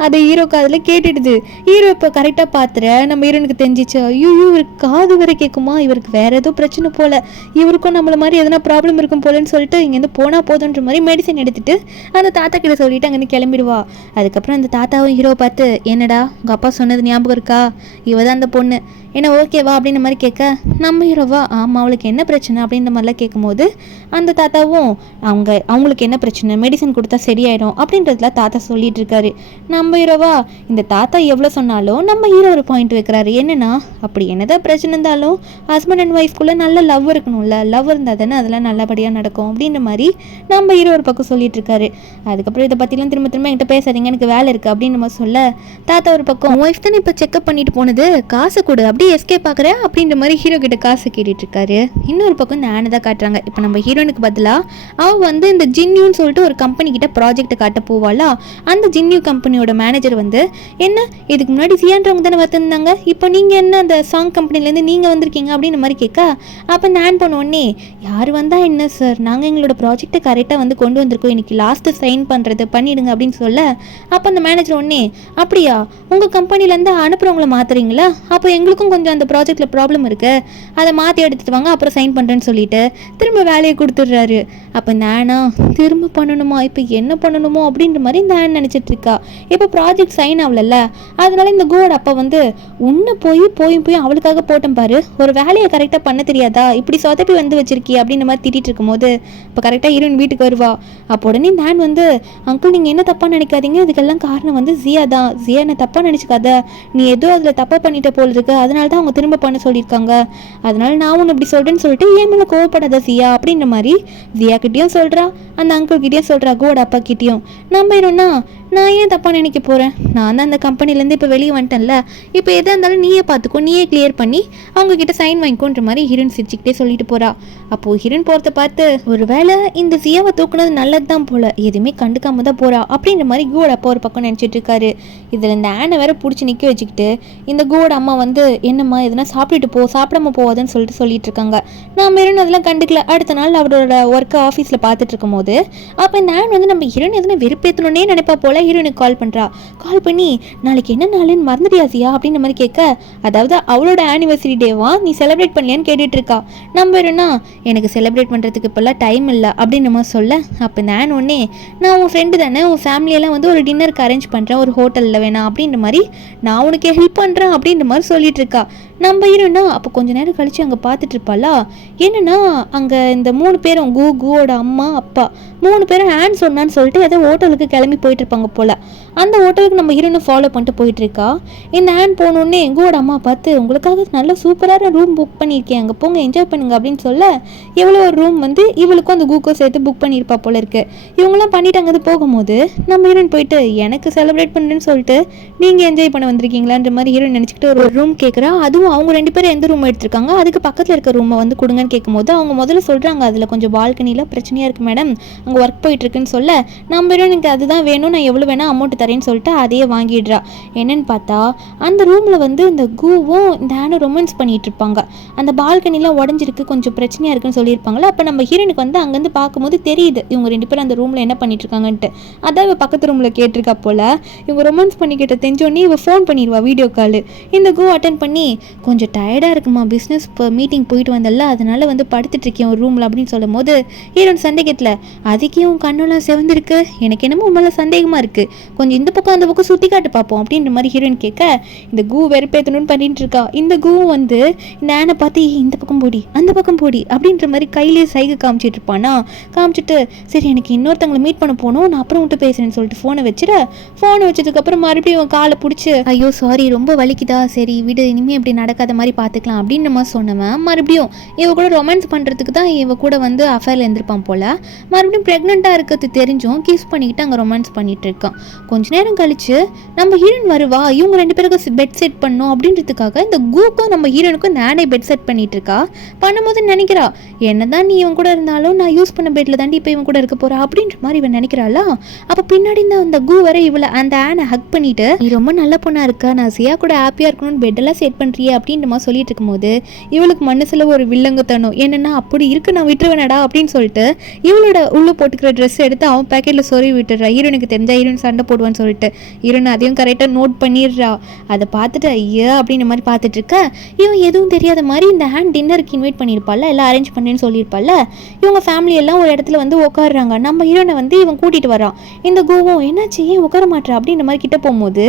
அதை ஹீரோக்கு அதில் கேட்டுடுது. ஹீரோ இப்போ கரெக்டாக பார்த்துற நம்ம ஹீரோனுக்கு தெரிஞ்சிச்சு, ஐயோ இவருக்கு காது வரை கேட்குமா, இவருக்கு வேற ஏதோ பிரச்சனை போல, இவருக்கும் நம்மள மாதிரி எதனா ப்ராப்ளம் இருக்கும் போலன்னு சொல்லிட்டு இங்கேருந்து போனால் போதுன்ற மாதிரி மெடிசன் எடுத்துட்டு அந்த தாத்தா கிட்ட சொல்லிட்டு அங்கேருந்து கிளம்பிடுவா. அதுக்கப்புறம் அந்த தாத்தாவும் ஹீரோ பார்த்து, என்னடா உங்கள் அப்பா சொன்னது ஞாபகம் இருக்கா, இவ தான் அந்த பொண்ணு, என்ன ஓகேவா அப்படின்ற மாதிரி கேட்க, நம்ம ஹீரோவா ஆமாம் அவளுக்கு என்ன பிரச்சனை அப்படின்ற மாதிரிலாம் கேட்கும்போது அந்த தாத்தாவும் அவங்களுக்கு என்ன பிரச்சனை, மெடிசன் கொடுத்தா சரியாயிடும் அப்படின்றதுல தாத்தா சொல்லிட்டு இருக்காரு. நம்ம ஹீரோவா இந்த தாத்தா எவ்வளோ சொன்னாலும் நம்ம ஹீரோ ஒரு பாயிண்ட் வைக்கிறாரு, என்னன்னா அப்படி என்னதான் பிரச்சனை இருந்தாலும் ஹஸ்பண்ட் அண்ட் ஒய்ஃப்குள்ளே நல்ல லவ் இருக்கணும்ல, லவ் இருந்தால் தானே அதெல்லாம் நல்லபடியாக நடக்கும் அப்படின்ற மாதிரி நம்ம ஹீரோ ஒரு பக்கம் சொல்லிட்டு இருக்காரு. அதுக்கப்புறம் இதை பற்றிலாம் திரும்ப என்கிட்ட பேசாதீங்க, எனக்கு வேலை இருக்குது அப்படின்னு நம்ம சொல்ல, தாத்தா ஒரு பக்கம் ஒய்ஃப் தானே இப்போ செக்அப் பண்ணிட்டு போனது, காசு கொடு அப்படியே எஸ்கேப் பார்க்குறேன் அப்படின்ற மாதிரி ஹீரோ கிட்ட காசு கேட்டுட்டு இருக்காரு. இன்னொரு பக்கம் இந்த ஆனை தான் காட்டுறாங்க. இப்போ நம்ம ஹீரோனுக்கு பதிலாக அவள் வந்து இந்த ஜின்யூன்னு சொல்லிட்டு ஒரு கம்பெனி கிட்ட ப்ராஜெக்ட் காட்ட போவாளா. அந்த ஜின்யூ கம்பெனியோட மேனேஜர் வந்து, என்ன இதுக்கு முன்னாடி சியான்றவங்க தானே வந்திருந்தாங்க, இப்போ நீங்கள் என்ன அந்த சாங் கம்பெனிலேருந்து நீங்கள் வந்திருக்கீங்க அப்படின்ற மாதிரி கேட்க, அப்போ இந்த ஆன் பண்ண உடனே, யார் வந்தால் என்ன சார், நாங்கள் எங்களோட ப்ராஜெக்டை கரெக்டாக வந்து கொண்டு வந்திருக்கோம், இன்னைக்கு லாஸ்ட்டு சைன் பண்ணுறது பண்ணிடுங்க அப்படின்னு சொல்ல, அப்போ அந்த மேனேஜர் உடனே, அப்படியா உங்கள் கம்பெனிலேருந்து அனுப்புகிறவங்கள மாற்றுறீங்களா, அப்போ எங்களுக்கும் இன்னும் கொஞ்சம் அந்த ப்ராஜெக்டில் ப்ராப்ளம் இருக்கு, அதை மாற்றி எடுத்துட்டு வாங்க, அப்புறம் சைன் பண்ணுறேன்னு சொல்லிட்டு திரும்ப வேலையை கொடுத்துட்றாரு. அப்போ இந்த ஆனா திரும்ப பண்ணணுமா, இப்போ என்ன பண்ணணுமோ அப்படின்ற மாதிரி இந்த ஆன் நினச்சிட்டு இருக்கா. இப்போ ப்ராஜெக்ட் சைன் ஆகலல்ல, அதனால இந்த கோட் அப்போ வந்து உன்னை போய் அவளுக்காக போட்டேன் பாரு, ஒரு வேலையை கரெக்டாக பண்ண தெரியாதா, இப்படி சொதப்பி வந்து வச்சிருக்கி அப்படின்ற மாதிரி திட்டிட்டு இருக்கும்போது இப்போ கரெக்டாக ஹீரோயின் வீட்டுக்கு வருவா. அப்போ உடனே நான் வந்து அங்கிள் நீங்கள் என்ன தப்பாக நினைக்காதீங்க, இதுக்கெல்லாம் காரணம் வந்து ஜியா தான், ஜியா என்ன தப்பாக நினச்சிக்காத, நீ ஏதோ அதில் தப்பாக பண்ணிட்ட போல் இருக்கு, அதனால தான் அவங்க திரும்ப பண்ண சொல்லியிருக்காங்க, அதனால நான் ஒன்று இப்படி சொல்கிறேன்னு சொல்லிட்டு ஏன் மேலே கோவப்படாத ஜியா அப்படின்ற மாதிரி ஜியா கிட்டேயும் சொல்கிறா, அந்த அங்கிள் கிட்டேயும் சொல்கிறா, கோட் அப்பா கிட்டேயும். நம்பிடும்னா நான் ஏன் தப்பாக நினைக்க போகிறேன், நான் தான் அந்த கம்பெனிலேருந்து இப்போ வெளியே வந்துட்டேன்ல, இப்போ எதாக இருந்தாலும் நீயே பார்த்துக்கோ, நீயே கிளியர் பண்ணி அவங்கக்கிட்ட சைன் வாங்கிக்கோன்ற மாதிரி ஹீரோயின் சிரிச்சுக்கிட்டே சொல்லிட்டு போகிறா. அப்போது ஹீரோயின் போகிறத பார்த்து ஒரு வேளை இந்த ஜியாவை தூக்குனது நல்லது தான் போல், எதுவுமே கண்டுக்காம தான் போகிறா அப்படின்ற மாதிரி கோட் அப்பா ஒரு பக்கம் நினச்சிட்டு இருக்காரு. இதில் இந்த ஆனை வேற பிடிச்சி நிற்க வச்சுக்கிட்டு இந்த கோட் அம்மா வந்து என்னம்மா எதுனா சாப்பிட்டுட்டு போ, சாப்பிடாம போவாதுன்னு சொல்லிட்டு இருக்காங்க. நான் ஹீரோயின் அதெல்லாம் கண்டுக்கல. அடுத்த நாள் அவரோட ஒர்க்கை ஆஃபீஸில் பார்த்துட்டு இருக்கும் போது அப்போ இந்த ஆன் வந்து நம்ம ஹீரோயின் எதுனா வெறுப்பேற்றணுன்னே நினைப்பா போல ஹீரோயினுக்கு கால் பண்ணுறா. கால் பண்ணி நாளைக்கு என்ன நாளுன்னு மறந்துடியாசியா அப்படின்ற மாதிரி கேட்க, அதாவது அவளோட ஆனிவர்சரி டேவா, நீ செலிப்ரேட் பண்ணலையான்னு கேட்டுட்டு இருக்கா. நம்ம என்ன எனக்கு செலிப்ரேட் பண்ணுறதுக்கு இப்போல்லாம் டைம் இல்லை அப்படின்ற மாதிரி சொல்ல, அப்போ இந்த ஆன் ஒன்னே நான் உன் ஃப்ரெண்டு தானே, உன் ஃபேமிலியெல்லாம் வந்து ஒரு டின்னருக்கு அரேஞ்ச் பண்ணுறேன், ஒரு ஹோட்டலில் வேணாம் அப்படின்ற மாதிரி நான் உனக்கு ஹெல்ப் பண்ணுறேன் அப்படின்ற மாதிரி சொல்லிட்டு இருக்கா. நம்ம ஹீரோனா அப்போ கொஞ்ச நேரம் கழிச்சு அங்கே பார்த்துட்டு இருப்பாளா, என்னன்னா அங்கே இந்த 3 பேரும் கூவோட அம்மா அப்பா 3 பேரும் ஆன் சொன்னான்னு சொல்லிட்டு ஏதோ ஹோட்டலுக்கு கிளம்பி போயிட்டு இருப்பாங்க போல. அந்த ஹோட்டலுக்கு நம்ம ஹீரோனை ஃபாலோ பண்ணிட்டு போயிட்டு இருக்கா. இந்த ஆன் போனோடனே கூவோட அம்மா பார்த்து உங்களுக்காக நல்ல சூப்பரான ரூம் புக் பண்ணியிருக்கேன், அங்கே போங்க என்ஜாய் பண்ணுங்க அப்படின்னு சொல்ல, எவ்வளோ ஒரு ரூம் வந்து இவளுக்கும் அந்த கூக்கும் சேர்த்து புக் பண்ணியிருப்பா போல இருக்கு. இவங்களாம் பண்ணிட்டு அங்கே போகும்போது நம்ம ஹீரோயின் போயிட்டு எனக்கு செலிப்ரேட் பண்ணுறேன்னு சொல்லிட்டு நீங்கள் என்ஜாய் பண்ண வந்திருக்கீங்களான்ற மாதிரி ஹீரோயின் நினச்சிக்கிட்டு ஒரு ரூம் கேட்குறா. அதுவும் அவங்க 2 பேரும் எந்த ரூம் எடுத்திருக்காங்க, அதுக்கு பக்கத்தில் இருக்க ரூமை வந்து கொடுங்கன்னு கேட்கும்போது அவங்க முதல்ல சொல்கிறாங்க அதில் கொஞ்சம் பால்கனியில் பிரச்சனையாக இருக்குது மேடம், அங்கே ஒர்க் போயிட்டுருக்குன்னு சொல்ல, நம்ம எனக்கு அதுதான் வேணும், நான் எவ்வளோ வேணால் அமௌண்ட் தரேன்னு சொல்லிட்டு அதையே வாங்கிடுறா. என்னன்னு பார்த்தா அந்த ரூமில் வந்து இந்த கூவும் இந்த ஆனும் ரொமான்ஸ் பண்ணிட்டு இருப்பாங்க. அந்த பால்கனிலாம் உடஞ்சிருக்கு, கொஞ்சம் பிரச்சனையாக இருக்குன்னு சொல்லியிருப்பாங்களா. அப்போ நம்ம ஹீரோனுக்கு வந்து அங்கேருந்து பார்க்கும்போது தெரியுது இவங்க 2 பேரும் அந்த ரூமில் என்ன பண்ணிட்டு இருக்காங்கன்ட்டு. அதான் இவ பக்கத்து ரூமில் கேட்டிருக்கா போல. இவங்க ரொமான்ஸ் பண்ணிக்கிட்ட தெரிஞ்சோடனே இவ ஃபோன் பண்ணிடுவா வீடியோ கால். இந்த கூ அட்டன் பண்ணி கொஞ்சம் டயர்டாக இருக்குமா, பிஸ்னஸ் மீட்டிங் போயிட்டு வந்தல, அதனால வந்து படுத்துட்ருக்கேன் ஒரு ரூமில் அப்படின்னு சொல்லும் போது ஹீரோன் சந்தேகத்தில் அதுக்கே உன் கண்ணெல்லாம் செவந்திருக்கு, எனக்கு என்னமோ உண்மையில சந்தேகமாக இருக்குது, கொஞ்சம் இந்த பக்கம் அந்த பக்கம் சுற்றி காட்டு பார்ப்போம் அப்படின்ற மாதிரி ஹீரோயின் கேட்க, இந்த கூ வெறுப்பேற்றணும்னு பண்ணிட்டு இருக்கா. இந்த கூ வந்து இந்த ஆனை பார்த்து இந்த பக்கம் போடி அந்த பக்கம் போடி அப்படின்ற மாதிரி கையிலேயே சைகை காமிச்சிட்டு இருப்பானா. காமிச்சிட்டு சரி எனக்கு இன்னொருத்தவங்களை மீட் பண்ண போகணும், நான் அப்புறம் விட்டு பேசுறேன்னு சொல்லிட்டு ஃபோனை வச்சதுக்கப்புறம் மறுபடியும் காலை பிடிச்சி ஐயோ சாரி ரொம்ப வலிக்குதா, சரி விடு இனிமேல் இப்படி நடக்காத மாதிரி பார்த்துக்கலாம் அப்படின்ற மாதிரி சொன்னவன் மறுபடியும் இவ கூட ரொமான்ஸ் பண்ணுறதுக்கு தான் இவ கூட வந்து அஃபேரில் இருந்திருப்பான் போல். மறுபடியும் ப்ரெக்னெண்ட்டாக இருக்கிறது தெரிஞ்சும் கிஸ் பண்ணிக்கிட்டு அங்கே ரொமான்ஸ் பண்ணிட்டு இருக்கான். கொஞ்ச நேரம் கழிச்சு நம்ம ஹீரோயின் வருவா, இவங்க 2 பேருக்கு பெட் செட் பண்ணணும் அப்படின்றதுக்காக இந்த கூக்கும் நம்ம ஹீரோனுக்கும் நானே பெட் செட் பண்ணிட்டு இருக்கா. பண்ணும்போது நினைக்கிறா என்னதான் நீ இவன் கூட இருந்தாலும் நான் யூஸ் பண்ண பெட்டில் தாண்டி இப்போ இவன் கூட இருக்க போறா அப்படின்ற மாதிரி இவன் நினைக்கிறாளா. அப்போ பின்னாடி அந்த கூ வரை இவளை அந்த ஆனை ஹக் பண்ணிட்டு நீ ரொம்ப நல்ல பொண்ணா இருக்கா, நான் சியா கூட ஹாப்பியாக இருக்கணும்னு பெட்டெல்லாம் செட் பண்ணுறியே அப்படின்ற மாதிரி சொல்லிட்டு இருக்கும்போது இவளுக்கு மனசுல ஒரு வில்லங்கத்தனம் என்னன்னா அப்படி இருக்கு நான் விட்டுருவேனடா அப்படின்னு சொல்லிட்டு இவளோட உள்ள போட்டுக்கிற ட்ரெஸ் எடுத்து அவன் பேக்கெட்ல சொறி விட்டுறா. ஹீரோனுக்கு தெரிஞ்சா ஹீரோயின் சண்டை போடுவான்னு சொல்லிட்டு ஹீரோன் அதையும் கரெக்டாக நோட் பண்ணிடுறா. அதை பார்த்துட்டு ஐயா அப்படின்ற மாதிரி பார்த்துட்டு இருக்க, இவன் எதுவும் தெரியாத மாதிரி இந்த ஹேண்ட் டின்னருக்கு இன்வைட் பண்ணியிருப்பாள், எல்லாம் அரேஞ்ச் பண்ணேன்னு சொல்லியிருப்பாள். இவங்க ஃபேமிலி எல்லாம் ஒரு இடத்துல வந்து உட்காடுறாங்க. நம்ம ஹீரோனை வந்து இவன் கூட்டிட்டு வரான். இந்த கோவம் என்னாச்சு ஏன் உட்கார மாட்டா அப்படின்ற மாதிரி கிட்ட போகும்போது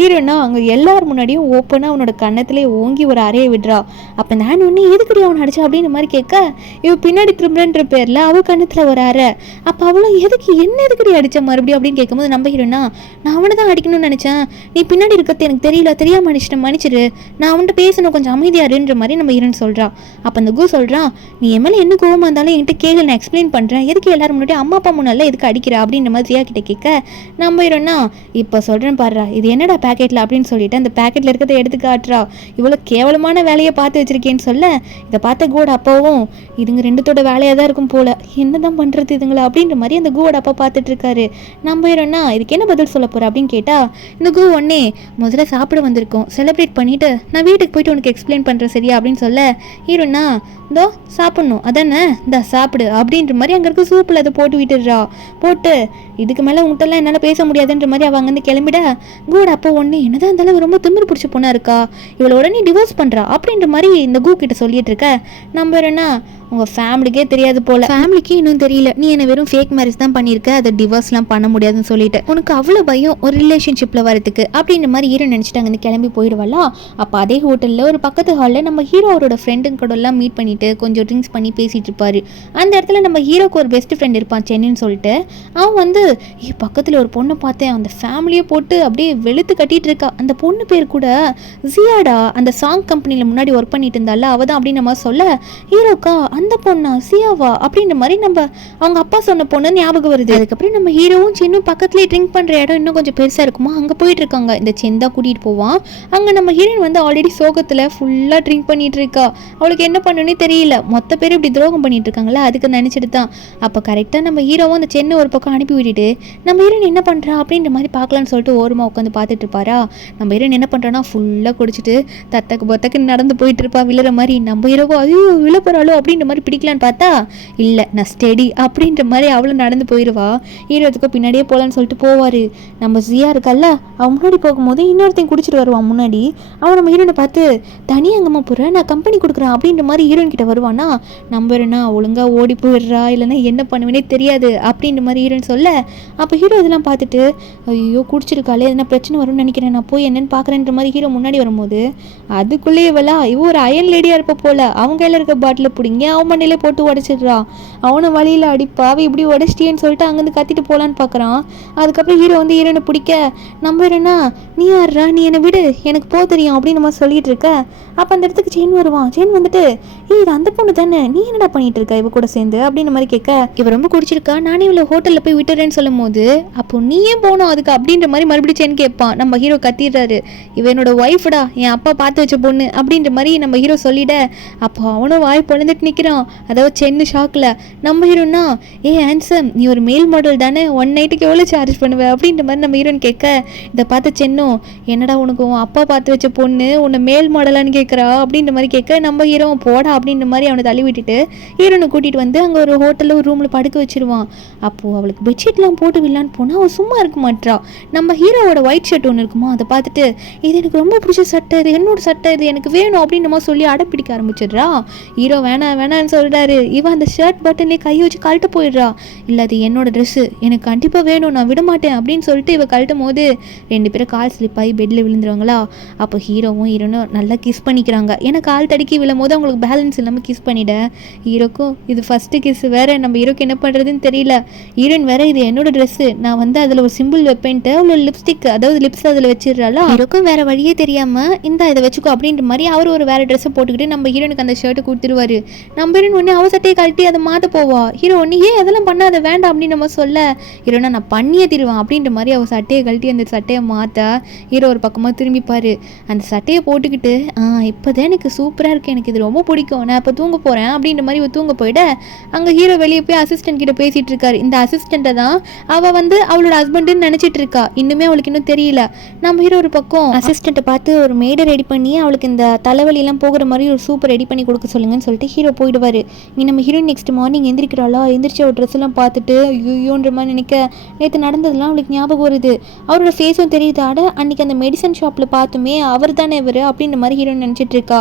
ஹீரோனா அங்கே எல்லாரும் முன்னாடியும் ஓப்பனாக அவனோட கன்னத்திலே ஓங்கி ஒரு அறையை விடுறா. அப்போ நான் ஒன்று எதுக்குடி அவன் அடிச்சா அப்படின்ற மாதிரி கேட்க, இவ பின்னாடி திரும்புறன்ற பேரில் அவள் கன்னத்தில் ஒரு அறை. அப்போ அவளும் எதுக்குடி அடிச்ச மறுபடியும் அப்படின்னு கேட்கும்போது நம்ம ஹீரோனா நான் அவனை தான் அடிக்கணும்னு நினச்சேன், நீ பின்னாடி இருக்கிறது எனக்கு தெரியாம மன்னிச்சிரு, நான் அவன்கிட்ட பேசணும் கொஞ்சம் அமைதியாருன்ற மாதிரி நம்ம ஹீரோன் சொல்கிறா. அப்போ அந்த கூ சொல்கிறான் நீ என் மேலே என்ன கோவமாக இருந்தாலும் என்கிட்ட கேளு, நான் எக்ஸ்பிளைன் பண்ணுறேன், எதுக்கு எல்லாரும் முன்னாடி அம்மா அப்பா முன்னால எதுக்கு அடிக்கிறா அப்படின்ற மாதிரி ஜியா கிட்ட கேட்க, நம்ம ஹீரோனா இப்போ சொல்கிறேன் பாடுறா இது என்னடா பேக்கெட்டில் அப்படின்னு சொல்லிட்டு அந்த பேக்கெட்டில் இருக்கிறத எடுத்து காட்டுறா. இவ்வளோ கேவலமான வேலையை பார்த்து வச்சிருக்கேன்னு சொல்ல, இதை பார்த்த கூட அப்பாவும் இதுங்க 2தோட வேலையாக தான் இருக்கும் போல, என்னதான் பண்ணுறது இதுங்களா அப்படின்ற மாதிரி அந்த கூவோட அப்பா பார்த்துட்டு இருக்காரு. நம்ம ஹீரோனா இதுக்கு என்ன பதில் சொல்ல போகிற அப்படின்னு கேட்டால், இந்த கூ ஒன்னே முதல்ல சாப்பிட வந்திருக்கோம், செலிப்ரேட் பண்ணிவிட்டு நான் வீட்டுக்கு போயிட்டு உனக்கு எக்ஸ்பிளைன் பண்ணுறேன் சரியா அப்படின்னு சொல்ல, ஹீரோனா இதோ சாப்பிட்ணும் அதானே இந்த சாப்பிடு அப்படின்ற மாதிரி அங்கே இருக்க சூப்பில் அதை போட்டு விட்டுடுறா. போட்டு இதுக்கு மேலே உங்கள்கிட்டலாம் என்னால் பேச முடியாதுன்ற மாதிரி அவள் அங்கேருந்து கிளம்பிட, கூட அப்போ ஒன்று என்னதான் இருந்தாலும் ரொம்ப திமிரு பிடிச்ச பொண்ணாக இருக்கா, இவளை உடனே டிவோர்ஸ் பண்ணுறா அப்படின்ற மாதிரி இந்த கூ கிட்ட சொல்லிட்டு இருக்க. நம்ம என்ன உங்கள் ஃபேமிலிக்கே தெரியாது போல, ஃபேமிலிக்கு இன்னும் தெரியல நீ என்ன வெறும் ஃபேக் மேரேஜ் தான் பண்ணியிருக்க, அதை டிவோர்ஸ்லாம் பண்ண முடியாதுன்னு சொல்லிட்டு உனக்கு அவ்வளோ பயம் ஒரு ரிலேஷன்ஷிப்பில் வரதுக்கு அப்படின்ற மாதிரி ஹீரோ நினச்சிட்டு அங்கே கிளம்பி போயிடுவாளா. அப்போ அதே ஹோட்டலில் ஒரு பக்கத்து ஹாலில் நம்ம ஹீரோ அவரோட ஃப்ரெண்டுங்க கூட எல்லாம் மீட் பண்ணிட்டு கொஞ்சம் ட்ரிங்க்ஸ் பண்ணி பேசிட்டு இருப்பாரு. அந்த இடத்துல நம்ம ஹீரோக்கு ஒரு பெஸ்ட் ஃப்ரெண்ட் இருப்பான் சென்னின்னு சொல்லிட்டு. அவன் வந்து பக்கத்தில் ஒரு பொண்ணை பார்த்தேன், அந்த ஃபேமிலியை போட்டு அப்படியே வெளுத்து கட்டிட்டு இருக்கா. அந்த பொண்ணு பேர் கூட ஜியாடா, அந்த சாங் கம்பெனியில் முன்னாடி ஒர்க் பண்ணிட்டு இருந்தால அவ தான் அப்படின்னு நம்ம சொல்ல, ஹீரோக்கா அந்த பொண்ணா சியாவா அப்படின்ற மாதிரி நம்ம அவங்க அப்பா சொன்ன பொண்ணு ஞாபகம் வருது. அதுக்கப்புறம் நம்ம ஹீரோவும் சின்னும் பக்கத்துலேயே ட்ரிங்க் பண்ணுற இடம் இன்னும் கொஞ்சம் பெருசாக இருக்குமா, அங்கே போயிட்டு இருக்காங்க. இந்த செந்தா கூட்டிகிட்டு போவான். அங்கே நம்ம ஹீரோயின் வந்து ஆல்ரெடி சோகத்தில் ஃபுல்லாக ட்ரிங்க் பண்ணிட்டு இருக்கா. அவளுக்கு என்ன பண்ணுன்னே தெரியல, மொத்த பேர் இப்படி துரோகம் பண்ணிட்டு இருக்காங்களா, அதுக்கு நினச்சிட்டு தான். அப்போ கரெக்டாக நம்ம ஹீரோவும் அந்த சென்னை ஒரு பக்கம் அனுப்பி விட்டுட்டு நம்ம ஹீரோயின் என்ன பண்ணுறா அப்படின்ற மாதிரி பார்க்கலான்னு சொல்லிட்டு ஓரமாக உட்காந்து பார்த்துட்டு இருப்பாரா. நம்ம ஹீரோயின் என்ன பண்ணுறான்னா ஃபுல்லாக குடிச்சிட்டு தத்தக்கு பொத்தக்கு நடந்து போயிட்டு இருப்பா விழுற மாதிரி. நம்ம ஹீரோவோ ஐயோ விழ போகிறாளோ அப்படின்ற மாதிரி பிடிக்கலான்னு பார்த்தா இல்லை நான் ஸ்டெடி அப்படின்ற மாதிரி அவளும் நடந்து போயிடுவா. ஹீரோத்துக்கு பின்னாடியே போகலான்னு சொல்லிட்டு போவார். நம்ம ஜியா இருக்கல்ல, அவன் முன்னாடி போகும்போது இன்னொருத்தையும் குடிச்சிட்டு வருவான் முன்னாடி. அவன் நம்ம ஹீரோனை பார்த்து தனியாக அங்கம்மா போகிறேன் நான் கம்பெனி கொடுக்குறேன் அப்படின்ற மாதிரி ஹீரோயின் கிட்ட வருவானா. நம்புறேன்னா ஒழுங்காக ஓடி போயிடுறா இல்லைன்னா என்ன பண்ணுவேனே தெரியாது அப்படின்ற மாதிரி ஹீரோயின் சொல்ல, அப்போ ஹீரோ இதெல்லாம் பார்த்துட்டு ஐயோ குடிச்சிருக்காளே எதனா பிரச்சனை வரும்னு நினைக்கிறேன் நான் போய் என்னன்னு பார்க்குறேன்ற மாதிரி ஹீரோ முன்னாடி வரும்போது அதுக்குள்ளேயே இவ ஒரு அயன் லேடியாக இருப்ப போல அவங்க கையில் இருக்க பாட்டில் பிடிங்க அவன் மண்ணிலே போட்டு உடச்சிடுறா. அவனை வழியில் அடிப்பாவை இப்படி உடச்சிட்டேன்னு சொல்லிட்டு அங்கேருந்து கத்திட்டு போகலான்னு பார்க்குறான். அதுக்கப்புறம் ஹீரோ வந்து ஹீரோனை பிடிக்க நம்புறேன்னா நீ யார்றா நீ என்னை விடு எனக்கு போக தெரியும் அப்படின்னு நம்ம சொல்லிட்டு இருக்க. அப்போ அந்த இடத்துக்கு செயின் வருவான். செயின் வந்துட்டு இது அந்த பொண்ணு தானே நீ என்னடா பண்ணிட்டு இருக்க இவ கூட சேர்ந்து அப்படின்ற மாதிரி கேட்க, இவ ரொம்ப குடிச்சிருக்கா நானே இவ்வளோ ஹோட்டலில் போய் விட்டுறேன்னு சொல்லும் போது அப்போ நீயே போனோம் அதுக்கு அப்படின்ற மாதிரி மறுபடியும் செயின் கேட்பான். நம்ம ஹீரோ கத்திடுறாரு, இவ என்னோட ஒய்ஃப்டா என் அப்பா பார்த்து வச்ச பொண்ணு அப்படின்ற மாதிரி நம்ம ஹீரோ சொல்லிட. அப்போ அவனும் வாய் பொழுந்துட்டு நிற்கிறான். அதாவது சென்னு ஷாக்கில். நம்ம ஹீரோனா ஆன்சம் நீ ஒரு மேல் மாடல் தானே 1 நைட்டுக்கு எவ்வளோ சார்ஜ் பண்ணுவேன் அப்படின்ற மாதிரி நம்ம ஹீரோன்னு கேட்க, இதை பார்த்து சென்னும் என்னடா உனக்கு உன் அப்பா பார்த்து வச்ச பொண்ணு உன்னை மேல் மாடலான்னு கேட்குறா அப்படின்ற மாதிரி கேட்க, நம்ம ஹீரோ போடா அப்படின்ற மாதிரி அவனை தள்ளி விட்டுட்டு ஹீரோனை கூட்டிகிட்டு வந்து அங்கே ஒரு ஹோட்டலில் ஒரு ரூமில் படுக்க வச்சிருவான். அப்போது அவளுக்கு பெட்ஷீட்லாம் போட்டு விடலான்னு போனால் அவள் சும்மா இருக்க மாட்டா. நம்ம ஹீரோவோட ஒயிட் ஷர்ட் ஒன்று இருக்குமா அதை பார்த்துட்டு இது எனக்கு ரொம்ப பிடிச்ச சட்டை, இது என்னோட சட்டை, இது எனக்கு வேணும் அப்படின்ற மாதிரி சொல்லி அடப்பிடிக்க ஆரம்பிச்சிடுறா. ஹீரோ வேணான்னு சொல்கிறாரு. இவன் அந்த ஷர்ட் பட்டன்லேயே கை வச்சு கழட்ட போயிடுறா. இல்லை அது என்னோட ட்ரெஸ்ஸு எனக்கு கண்டிப்பாக வேணும் நான் விட மாட்டேன் அப்படின்னு சொல்லிட்டு இவ கழட்டும் போது 2 பேரும் கால் ஸ்லிப் ஆகி பெட்டில் விழுந்துருவாங்களா. அப்போ ஹீரோவும் ஹீரோனும் நல்லா கிஸ் பண்ணிக்கிறாங்க. ஏன்னா கால் தடுக்கி விழும் போது அவங்களுக்கு பேலன்ஸ் இல்லாமல் கிஸ் பண்ணிட. ஹீரோக்கும் இது ஃபஸ்ட்டு கிஸ் வேறு, நம்ம ஹீரோக்கு என்ன பண்ணுறதுன்னு தெரியல. ஹீரோயின் வேறு இது என்னோட ட்ரெஸ்ஸு நான் வந்து அதில் ஒரு சிம்பிள் வைப்பேன்ட்டு அவ்வளோ லிப்ஸ்டிக் அதாவது லிப்ஸ் அதில் வச்சிடுறாளா. ஹீரோக்கும் வேறு வழியே தெரியாமல் இதை வச்சுக்கோ அப்படின்ற மாதிரி அவர் ஒரு வேறு ட்ரெஸ்ஸை போட்டுக்கிட்டு நம்ம ஹீரோனுக்கு அந்த ஷர்ட்டை கொடுத்துருவாரு. நம்ம ஹீரோயின் ஒன்று அவ சட்டையை கழட்டி அதை மாற்ற போவா. ஹீரோ ஒன்று அதெல்லாம் பண்ண அதை வேண்டாம் அப்படின்னு நம்ம சொல்ல, ஹீரோனா நான் பண்ணியே தருவேன் அப்படின்ற மாதிரி அவள் சட்டையை கழட்டி அந்த சட்டையை மாற்ற ஹீரோ ஒரு பக்கமாக திரும்பிப்பார். அந்த சட்டையை போட்டுக்கிட்டு இப்போதான் எனக்கு சூப்பராக இருக்குது, எனக்கு இது ரொம்ப பிடிக்கும், நான் இப்போ தூங்க போகிறேன் அப்படின்ற மாதிரி தூங்க போயிட அங்கே ஹீரோ வெளியே போய் அசிஸ்டன்ட் கிட்ட பேசிகிட்டு இருக்காரு. இந்த அசிஸ்டண்ட்டை தான் அவள் வந்து அவளோட ஹஸ்பண்டுன்னு நினச்சிட்டு இருக்கா. இன்னுமே அவளுக்கு இன்னும் தெரியல. நம்ம ஹீரோ ஒரு பக்கம் அசிஸ்டண்ட்டை பார்த்து ஒரு மேடை ரெடி பண்ணி அவளுக்கு இந்த தலைவலியெல்லாம் போகிற மாதிரி ஒரு சூப்பர் ரெடி பண்ணி கொடுக்க சொல்லுங்கன்னு சொல்லிட்டு ஹீரோ போயிடுவார். இங்கே நம்ம ஹீரோயின் நெக்ஸ்ட் மார்னிங் எந்திரிக்கிறாளா, எந்திரிச்சு ஒரு ட்ரெஸ் எல்லாம் பார்த்துட்டு ஐயோன்ற மாதிரி நினைக்க நேற்று நடந்ததுலாம் அவளுக்கு ஞாபகம் வருது. அவரோட ஃபேஸும் தெரியுது. அன்னைக்கு அந்த மெடிசன் ஷாப்பில் பார்த்துமே அவர் தானே இவர் அப்படின்ற மாதிரி ஹீரோயின் நினச்சிட்டு இருக்கா.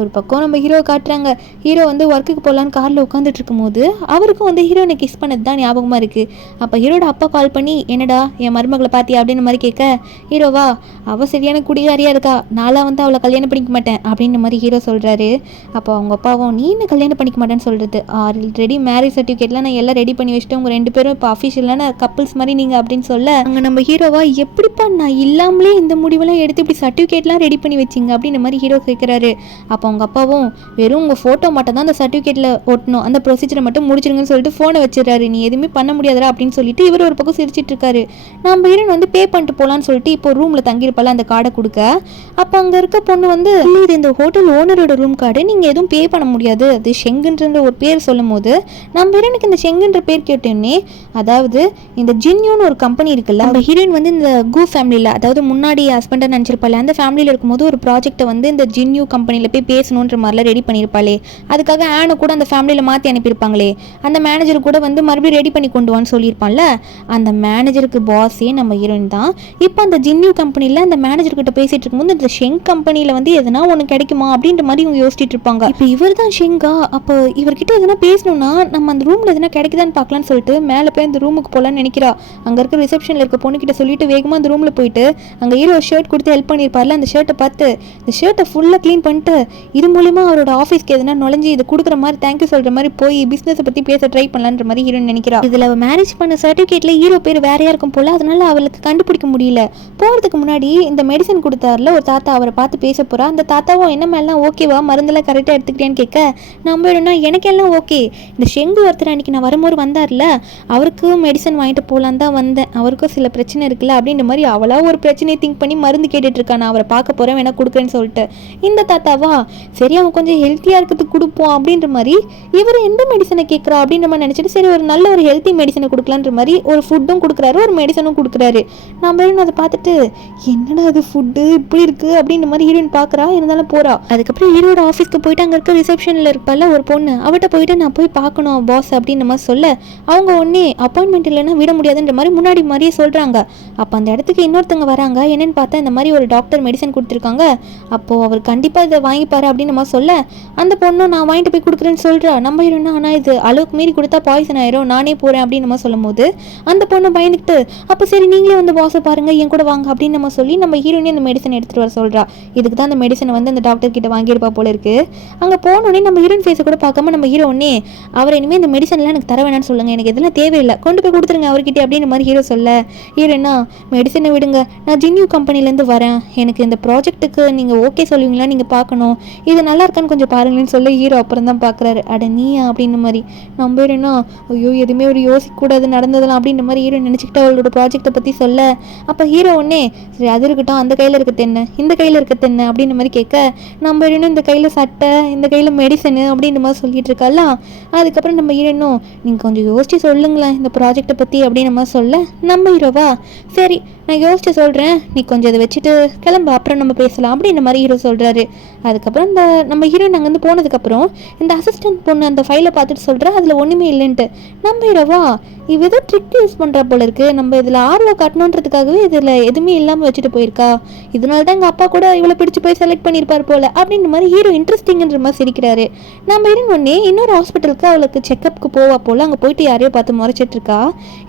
ஒரு பக்கம் நம்ம ஹீரோவை காட்டுறாங்க. ஹீரோ வந்து ஒர்க்குக்கு போகலான்னு காரில் உட்காந்துட்டு இருக்கும்போது அவருக்கும் வந்து ஹீரோனை கிஸ் பண்ணது தான் ஞாபகமாக இருக்குது. அப்போ ஹீரோட அப்பா கால் பண்ணி என்னடா என் மருமகளை பார்த்தியா அப்படின்ற மாதிரி கேட்க, ஹீரோவா அவள் சரியான குடிகாரியாக இருக்கா, நாளாக வந்து அவளை கல்யாணம் பண்ணிக்க மாட்டேன் அப்படின்ற மாதிரி ஹீரோ சொல்கிறாரு. அப்போ அவங்க அப்பாவும் நீ என்ன கல்யாணம் பண்ணிக்க மாட்டேன்னு சொல்கிறது, ஆல்ரெடி மேரேஜ் சர்டிஃபிகேட்லாம் நான் எல்லாம் ரெடி பண்ணி வச்சுட்டு உங்கள் 2 பேரும் இப்போ அஃபிஷியலான கப்புள்ஸ் மாதிரி நீங்கள் அப்படின்னு சொல்ல, அங்கே நம்ம ஹீரோவா எப்படிப்பா நான் இல்லாமலே இந்த முடிவெல்லாம் எடுத்து இப்படி சர்டிஃபிகேட்லாம் ரெடி பண்ணி வச்சிங்க அப்படின்ற மாதிரி ஹீரோ கேட்குறாரு. அப்போ அவங்க அப்பாவும் வெறும் உங்கள் ஃபோட்டோ மட்டும் தான் அந்த சர்டிஃபிகேட்டில் ஒட்டணும், அந்த ப்ரொசீஜரை மட்டும் முடிச்சிருங்கன்னு சொல்லிட்டு ஃபோனை வச்சிடறாரு. நீ எதுவுமே பண்ண முடியாதா அப்படின்னு சொல்லிட்டு இவர் ஒரு பக்கம் சிரிச்சிட்டு இருக்காரு. நம்ம ஹீரோன் வந்து பே பண்ணிட்டு போகலான்னு சொல்லிட்டு இப்போ ரூமில் தங்கியிருப்பால அந்த கார்டை கொடுக்க, அப்போ அங்கே இருக்க பொண்ணு வந்து இது இந்த ஹோட்டல் ஓனரோட ரூம் கார்டு, நீங்கள் எதுவும் பே பண்ண முடியாது, அது ஷெங்குன்ற ஒரு பேர் சொல்லும் போது நம்ம ஹீரோனுக்கு இந்த ஷெங்குன்ற பேர் கேட்டோன்னே, அதாவது இந்த ஜின்யூன்னு ஒரு கம்பெனி இருக்குல்ல, நம்ம ஹீரோயின் வந்து இந்த கூ ஃபேமிலியில் அதாவது முன்னாடி ஹஸ்பண்டாக நினச்சிருப்பாள் அந்த ஃபேமிலியில் இருக்கும்போது ஒரு ப்ராஜெக்டை வந்து இந்த ஜின்யூ கம்பெனியில் போய் பேசணுன்ற மாதிரிலாம் ரெடி பண்ணியிருப்பாளே, அதுக்காக ஆனை கூட அந்த ஃபேமிலியில் மாற்றி அனுப்பியிருப்பாங்களே, அந்த மேனேஜர் கூட வந்து மறுபடியும் ரெடி பண்ணி கொண்டு வான்னு சொல்லியிருப்பான்ல, அந்த மேனேஜருக்கு பாஸே நம்ம ஹீரோயின் தான். இப்போ அந்த ஜின்யூ கம்பெனியில் அந்த மேனேஜர்கிட்ட பேசிகிட்டு இருக்கும்போது இந்த ஷெங் கம்பெனியில் வந்து எதனா ஒன்று கிடைக்குமா அப்படின்ற மாதிரி இவங்க யோசிச்சுட்டு இருப்பாங்க. இப்போ இவர் தான் ஷெங்கா, அப்போ இவர்கிட்ட எதனா பேசணும்னா நம்ம அந்த ரூமில் எதனா கிடைக்குதான்னு பார்க்கலான்னு சொல்லிட்டு மேலே போய் அந்த ரூமுக்கு போகலான்னு நினைக்கிறா. அங்கே இருக்க ரிசப்ஷனில் இருக்க பொண்ணுக்கிட்ட சொல்லிட்டு வேகமாக அந்த ரூமில் போயிட்டு அங்கே ஹீரோ ஷர்ட் கொடுத்து ஹெல்ப் பண்ணியிருப்பார்ல, அந்த ஷர்ட்டை பார்த்து இந்த ஷர்ட்டை ஃபுல்லாக க்ளீன் பண்ணிட்டு இது மூலிமா அவரோட ஆஃபீஸ்க்கு எதனா நுழைஞ்சி இது கொடுக்குற மாதிரி தேங்க்யூ சொல்கிற மாதிரி போய் பிஸ்னஸை பற்றி பேச ட்ரை பண்ணலான்ற மாதிரி ஹீரோன்னு நினைக்கிறா. இதில் மேரேஜ் பண்ண சர்டிஃபிகேட்டில் ஹீரோ பேர் வேறையா இருக்கும் போல், அதனால அவளுக்கு கண்டுபிடிக்க முடியல. போகிறதுக்கு முன்னாடி இந்த மெடிசன் கொடுத்தாருல ஒரு தாத்தா, அவரை பார்த்து பேச போகிறா. அந்த தாத்தாவும் என்ன மேலாம் ஓகேவா, மருந்தெல்லாம் கரெக்டாக எடுத்துக்கிட்டேன்னு கேட்க, நம்பிடும்னா எனக்கு எல்லாம் ஓகே, இந்த ஷெங்கு ஒருத்தர் அன்றைக்கி நான் வரும்போது வந்தார்ல, அவருக்கும் மெடிசன் வாங்கிட்டு போகலான்னு தான் வந்தேன், அவருக்கும் சில பிரச்சனை இருக்குல்ல அப்படின்ற மாதிரி அவளா ஒரு பிரச்சனையை திங்க் பண்ணி மருந்து கேட்டுட்டு இருக்கா. நான் அவரை பார்க்க போகிறேன், வேணா கொடுக்குறேன்னு சொல்லிட்டு. இந்த தாத்தாவா சரி அவன் கொஞ்சம் ஹெல்த்தியாக இருக்கிறதுக்கு கொடுப்போம் அப்படின்ற மாதிரி இவர் எந்த மெடிசனை கேட்குறா அப்படின்ற மாதிரி நினச்சிட்டு சரி ஒரு நல்ல ஒரு ஹெல்த்தி மெடிசனை கொடுக்கலான்ற மாதிரி ஒரு ஃபுட்டும் கொடுக்குறாரு, ஒரு மெடிசனும் கொடுக்குறாரு. நம்ம அதை பார்த்துட்டு என்னடா அது ஃபுட்டு இப்படி இருக்குது அப்படின்ற மாதிரி ஹீரோயின் பார்க்குறா, இருந்தாலும் போகிறா. அதுக்கப்புறம் ஹீரோட ஆஃபீஸ்க்கு போயிட்டு அங்கே இருக்க ரிசப்ஷனில் இருப்பால ஒரு பொண்ணு, அவட்ட போயிட்டு நான் போய் பார்க்கணும் பாஸ் அப்படின்ற மாதிரி சொல்ல, அவங்க ஒன்றே அப்பாயின்மெண்ட் இல்லைன்னா விட முடியாதுன்ற மாதிரி முன்னாடி மாதிரியே சொல்கிறாங்க. அப்போ அந்த இடத்துக்கு இன்னொருத்தவங்க வராங்க. என்னென்னு பார்த்தா இந்த மாதிரி ஒரு டாக்டர் மெடிசன் கொடுத்துருக்காங்க, அப்போது அவர் கண்டிப்பாக இதை வாங்கிப்பாரு அப்படின்னு நம்ம சொல்ல, அந்த பொண்ணும் நான் வாங்கிட்டு போய் கொடுக்குறேன்னு சொல்கிறா. நம்ம ஹீரோனா ஆனால் இது அளவுக்கு மீறி கொடுத்தா பாய்சன் ஆயிரும், நானே போகிறேன் அப்படின்னு நம்ம சொல்லும் போது அந்த பொண்ணு பயந்துக்கிட்டு அப்போ சரி நீங்களே வந்து பாஸை பாருங்கள் என் கூட வாங்க அப்படின்னு நம்ம சொல்லி நம்ம ஹீரோனே அந்த மெடிசன் எடுத்துகிட்டு வர சொல்கிறா. இதுக்கு தான் அந்த மெடிசனை வந்து அந்த டாக்டர் கிட்ட வாங்கியிருப்பா போல இருக்குது. அங்கே போனோடனே நம்ம ஹீரோயின் ஃபேஸை கூட பார்க்காம நம்ம ஹீரோனே அவர் இனிமேல் இந்த மெடிசன்லாம் எனக்கு தர வேணான்னு சொல்லுங்கள், எனக்கு இதெல்லாம் தேவையில்லை, கொண்டு போய் கொடுத்துருங்க அவர்கிட்ட அப்படின்னு மாதிரி ஹீரோ சொல்ல, ஹீரோனா மெடிசனை விடுங்க, நான் ஜின்யூ கம்பெனிலேருந்து வரேன், எனக்கு இந்த ப்ராஜெக்ட்டுக்கு நீங்கள் ஓகே சொல்லுவீங்களா, நீங்கள் பார்க்கணும், இது நல்லா இருக்கான்னு கொஞ்சம் பாருங்களேன்னு சொல்ல ஹீரோ அப்புறம் தான் பார்க்குறாரு. அட நீயா அப்படின்னு மாதிரி நம்ம ஹீரோனா ஐயோ எதுவுமே ஒரு யோசிக்கக்கூடாது நடந்ததெல்லாம் அப்படின்ற மாதிரி ஹீரோ நினச்சிக்கிட்டு அவளோட ப்ராஜெக்டை பற்றி சொல்ல, அப்போ ஹீரோ ஒன்னே சரி அது இருக்கட்டும், அந்த கையில் இருக்க தென்னை இந்த கையில் இருக்க தென்னை அப்படின்ற மாதிரி கேட்க, நம்ம ஹீரோனும் இந்த கையில் சட்டை இந்த கையில் மெடிசனு அப்படின்ற மாதிரி சொல்லிட்டு இருக்கால. அதுக்கப்புறம் நம்ம ஹீரோனும் நீங்கள் கொஞ்சம் யோசிச்சு சொல்லுங்களேன் இந்த ப்ராஜெக்டை பற்றி அப்படின்னு நம்ம சொல்ல, நம்ம ஹீரோவா சரி நான் யோசிச்சு சொல்கிறேன், நீ கொஞ்சம் அதை வச்சுட்டு கிளம்பு அப்புறம் நம்ம பேசலாம் அப்படின்ற மாதிரி ஹீரோ சொல்கிறாரு. அதுக்கப்புறம் இந்த நம்ம ஹீரோயின் அங்கேருந்து போனதுக்கப்புறம் இந்த அசிஸ்டன்ட் பொண்ணு அந்த ஃபைலை பார்த்துட்டு சொல்கிறா அதில் ஒன்றுமே இல்லைன்ட்டு. நம்ம ஹீரோவா இவ ஏதோ ட்ரிக் யூஸ் பண்ணுறா போல இருக்குது, நம்ம இதில் ஆர்வம் காட்டணுன்றதுக்காகவே இதில் எதுவுமே இல்லாமல் வச்சுட்டு போயிருக்கா, இதனால தான் எங்கள் அப்பா கூட இவ்வளோ பிடிச்சி போய் செலக்ட் பண்ணியிருப்பார் போல் அப்படின்ற மாதிரி ஹீரோ இன்ட்ரெஸ்டிங்ன்ற மாதிரி சிரிக்கிறாரு. நம்ம ஹீரோயின் ஒன்னே இன்னொரு ஹாஸ்பிட்டலுக்கு அவளுக்கு செக்கப்புக்கு போவா போல், அங்கே போயிட்டு யாரையோ பார்த்து முறைச்சிட்டு இருக்கா.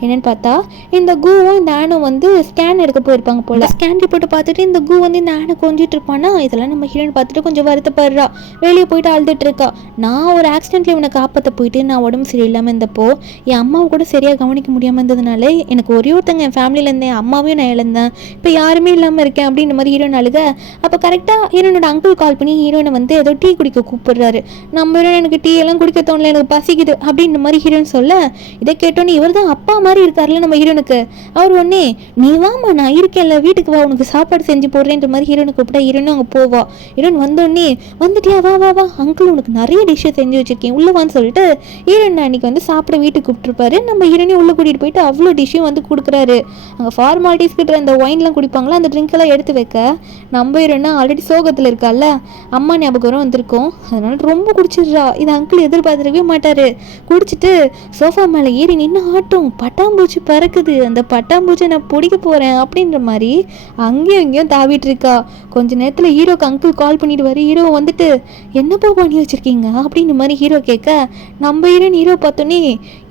என்னென்னு பார்த்தா இந்த கூவும் இந்த ஆனும் வந்து ஸ்கேன் எடுக்க போயிருப்பாங்க போல். ஸ்கேன் ரிப்போர்ட்டை பார்த்துட்டு இந்த கூ வந்து இந்த ஆனை கொஞ்சிட்டு இருப்பானா, இதெல்லாம் நம்ம ஹீரோயின் பார்த்துட்டு கொஞ்சம் வருத்தப்படுறா, வெளியே போயிட்டு அழுதுட்டு இருக்கா. நான் ஒரு ஆக்சிடென்ட்ல இவனை காப்பாற்ற போயிட்டு நான் உடம்பு சரியில்லாமல் இருந்தப்போ என் அம்மாவை கூட சரியாக கவனிக்க முடியாமல் இருந்ததுனால எனக்கு ஒரே ஒருத்தங்க என் ஃபேமிலியில் இருந்தேன், அம்மாவையும் நான் இழந்தேன், இப்போ யாருமே இல்லாமல் இருக்கேன் அப்படின்ற மாதிரி ஹீரோயின் அழுக. அப்போ கரெக்டாக ஹீரோனோட அங்கிள் கால் பண்ணி ஹீரோயினை வந்து ஏதோ டீ குடிக்க கூப்பிடுறாரு. நம்ம ஹீரோயின் எனக்கு டீ எல்லாம் குடிக்க தோணல, எனக்கு பசிக்குது அப்படின்ற மாதிரி ஹீரோயின் சொல்ல, இதை கேட்டோன்னே இவர் தான் அப்பா மாதிரி இருக்காருல்ல நம்ம ஹீரோனுக்கு, அவர் ஒன்னே நீ வாமா நான் இருக்கேன்ல வீட்டுக்கு வா உனக்கு சாப்பாடு செஞ்சு போடுறேன்ற மாதிரி ஹீரோனுக்கு கூப்பிட்டா ஹீரோனும் அங்கே போவா. ஹீரோயின் வந்தோடனே வந்துட்டியா வா வா வா அங்கிள் உனக்கு நிறைய டிஷ்ஷை செஞ்சு வச்சிருக்கேன் உள்ளவான்னு சொல்லிட்டு ஹீரோயின் அன்னைக்கு வந்து சாப்பிட வீட்டுக்கு கூப்பிட்டுருப்பாரு. நம்ம ஹீரோனையும் உள்ளே கூட்டிகிட்டு போயிட்டு அவ்வளோ டிஷ்ஷும் வந்து கொடுக்குறாரு. அங்கே ஃபார்மாலிட்டிஸ் கிட்ட அந்த ஒயின்லாம் குடிப்பாங்களா, அந்த ட்ரிங்க்கெல்லாம் எடுத்து வைக்க நம்ம ஹீரோனா ஆல்ரெடி சோகத்தில் இருக்கால, அம்மா ஞாபகம் வந்திருக்கும், அதனால ரொம்ப குடிச்சிடுறா. இது அங்கிள் எதிர்பார்த்துருக்கவே மாட்டார். குடிச்சிட்டு சோஃபா மேலே ஏறி நின்று ஆட்டும், பட்டாம்பூச்சி பறக்குது, அந்த பட்டாம்பூச்சி நான் பிடிக்க போகிறேன் அப்படின்ற மாதிரி அங்கேயும் இங்கேயும் தாவிட்டு இருக்கா. கொஞ்ச நேரத்தில் ஹீரோக்கு அங்கிள் கால் பண்ணிடுவார். ஹீரோ வந்துட்டு என்னப்பா பண்ணி வச்சுருக்கீங்க அப்படின்ற மாதிரி ஹீரோ கேட்க, நம்ம ஹீரோ பார்த்தோன்னே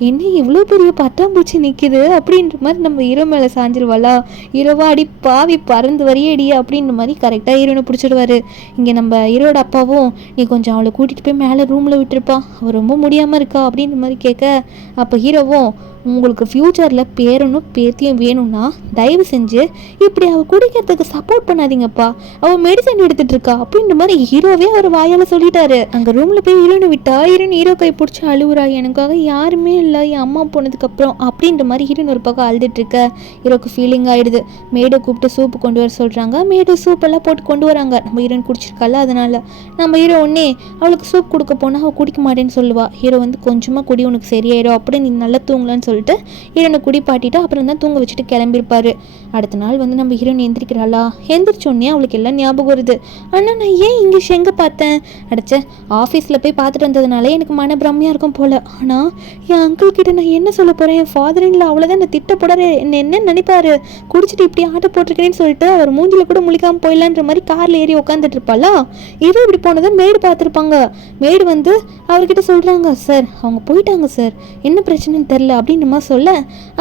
என்ன இவ்வளோ பெரிய பட்டாம்பூச்சி நிற்கிது அப்படின்ற மாதிரி நம்ம ஹீரோ மேலே சாஞ்சிருவாளா. ஹீரோவா அடி பாவி பறந்து வரையடி அப்படின்ற மாதிரி கரெக்டாக ஹீரோனை பிடிச்சிடுவார். இங்கே நம்ம ஹீரோட அப்பாவும் நீ கொஞ்சம் அவளை கூட்டிகிட்டு போய் மேலே ரூமில் விட்டுருப்பா, அவள் ரொம்ப முடியாமல் இருக்கா அப்படின்ற மாதிரி கேட்க, அப்போ ஹீரோவும் உங்களுக்கு ஃப்யூச்சரில் பேரனும் பேத்தியும் வேணும்னா தயவு செஞ்சு இப்படி அவள் குடிக்கிறதுக்கு சப்போர்ட் பண்ணாதீங்கப்பா, அவள் மெடிசன் எடுத்துகிட்டு இருக்கா அப்படின்ற மாதிரி ஹீரோவே அவர் வாயால் சொல்லிட்டாரு. அங்கே ரூமில் போய் ஹீரோனை விட்டா ஹீரோயின் ஹீரோ கை பிடிச்சி அழுவுறா, எனக்காக யாருமே இல்லை என் அம்மா போனதுக்கப்புறம் அப்படின்ற மாதிரி ஹீரோயின் ஒரு பக்கம் அழுதுட்டு இருக்க. ஹீரோக்கு ஃபீலிங் ஆகிடுது. மேடை கூப்பிட்டு சூப்பு கொண்டு வர சொல்கிறாங்க. மேடை சூப்பெல்லாம் போட்டு கொண்டு வராங்க. நம்ம ஹீரோயின் குடிச்சிருக்கால, அதனால நம்ம ஹீரோ ஒன்னே அவளுக்கு சூப் கொடுக்க போனால் அவள் குடிக்க மாட்டேன்னு சொல்லுவா. ஹீரோ வந்து கொஞ்சமாக குடி உனக்கு சரியாயிடும் அப்படி நீ நல்லா தூங்கலான்னு சொல்லிட்டு ஹீரோனை குடிப்பாட்டிட்டு அப்புறம் தான் தூங்க வச்சுட்டு கிளம்பியிருப்பாரு. அடுத்த நாள் வந்து நம்ம ஹீரோயின் எந்திரிக்கிறாளா, எந்திரிச்சோடனே அவளுக்கு எல்லாம் ஞாபகம் வருது. ஆனால் நான் ஏன் இங்கே எங்கே பார்த்தேன், அடைச்ச ஆஃபீஸில் போய் பார்த்துட்டு வந்ததுனால எனக்கு மன பிரம்மையாக இருக்கும் போல். ஆனால் என் அங்கிள் கிட்ட நான் என்ன சொல்ல போகிறேன், என் ஃபாதர் இல்லை அவ்வளோதான் என்ன திட்ட போடாரு, என்ன நினைப்பாரு, குடிச்சிட்டு இப்படி ஆட்டை போட்டிருக்கேன்னு சொல்லிட்டு அவர் மூஞ்சில் கூட முழிக்காமல் போயிடலான்ற மாதிரி காரில் ஏறி உட்காந்துட்டு இருப்பாளா. இது இப்படி போனதை மேடு பார்த்துருப்பாங்க. மேடு வந்து அவர்கிட்ட சொல்கிறாங்க, சார் அவங்க போயிட்டாங்க சார், என்ன பிரச்சனைன்னு தெரில அப்படின்ற மாதிரி சொல்ல,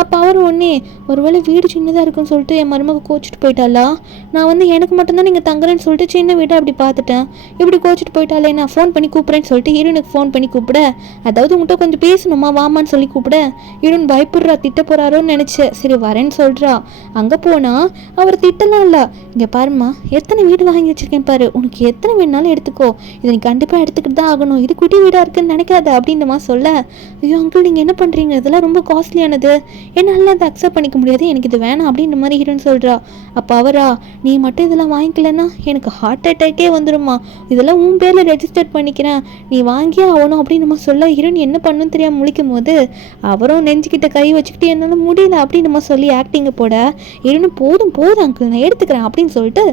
அப்போ அவர் ஒன்றே ஒருவேளை வீடு சின்னதாக இருக்குன்னு சொல்லிட்டு என் மருமக கோச்சிட்டு போயிட்டாளா, நான் வந்து எனக்கு மட்டும்தான் நீங்கள் தங்குறேன்னு சொல்லிட்டு சின்ன வீட்டை அப்படி பார்த்துட்டேன், இப்படி கோச்சிட்டு போயிட்டாலே நான் ஃபோன் பண்ணி கூப்பிட்றேன்னு சொல்லிட்டு ஹீரோனுக்கு ஃபோன் பண்ணி கூப்பிட, அதாவது உங்கள்கிட்ட கொஞ்சம் பேசணுமா வாமான்னு சொல்லி கூப்பிட, ஹீரோன் பயப்படுறா, திட்ட போகிறாரோன்னு நினச்சேன். சரி வரேன்னு சொல்கிறா. அங்கே போனால் அவர் திட்டலாம் இல்லை, இங்கே பாருமா எத்தனை வீடு வாங்கி வச்சுருக்கேன் பாரு, உனக்கு எத்தனை வேணாலும் எடுத்துக்கோ, இதை நீ கண்டிப்பாக எடுத்துக்கிட்டு தான் ஆகணும், இது குட்டி வீடாக இருக்குன்னு நினைக்காத அப்படின்ற மாதிரி சொல்ல, ஐயோ அங்கிள் நீங்கள் என்ன பண்ணுறீங்க, இதெல்லாம் ரொம்ப காஸ்ட்லியானது, என்னால் அதை அக்செப்ட் பண்ணிக்க முடியாது, எனக்கு இது வேணாம் அப்படின்ற மாதிரி ஹீரோன்னு சொல்கிறா. அப்போ அவரா, நீ மட்டும் இதெல்லாம் வாங்கிக்கலன்னா எனக்கு ஹார்ட் அட்டாக்கே வந்துடுமா, இதெல்லாம் உன் பேரில் ரெஜிஸ்டர் பண்ணிக்கிறேன், நீ வாங்கியே ஆகணும் அப்படின்னு நம்ம சொல்ல, ஹீரோயின் என்ன பண்ணுன்னு தெரியாமல் முழிக்கும் போது அவரும் நெஞ்சுக்கிட்ட கை வச்சுக்கிட்டு என்னால் முடியல அப்படின்னு நம்ம சொல்லி ஆக்டிங்கை போட, ஹீரோயின் போதும் போதும் அங்கிள் நான் எடுத்துக்கிறேன் அப்படின்னு சொல்லிட்டு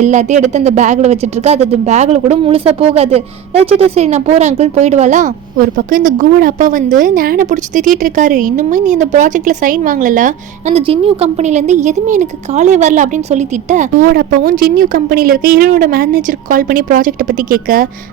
எல்லாத்தையும் எடுத்து அந்த பேக்கில் வச்சுட்டு இருக்கா. அது பேக்கில் கூட முழுசாக போகாது, வச்சுட்டு சரி நான் போகிறேன் அங்கிள் போயிடுவாளா. ஒரு பக்கம் இந்த கூட அப்பா வந்து இந்த ஆனை பிடிச்சி திட்டிகிட்டு இருக்காரு, இன்னுமே நீ இந்த ப்ராஜெக்டில் சைன் வாங்கல, அந்த ஜின்யூ கம்பெனிலேருந்து எதுவுமே எனக்கு காலே வரல அப்படின்னு சொல்லி திட்ட, கூட அப்பாவும் ஜின்யூ கம்பெனியில் இருக்க ஹீரோனோட மேனேஜருக்கு கால் பண்ணி ப்ராஜெக்டை பற்றி கேட்க,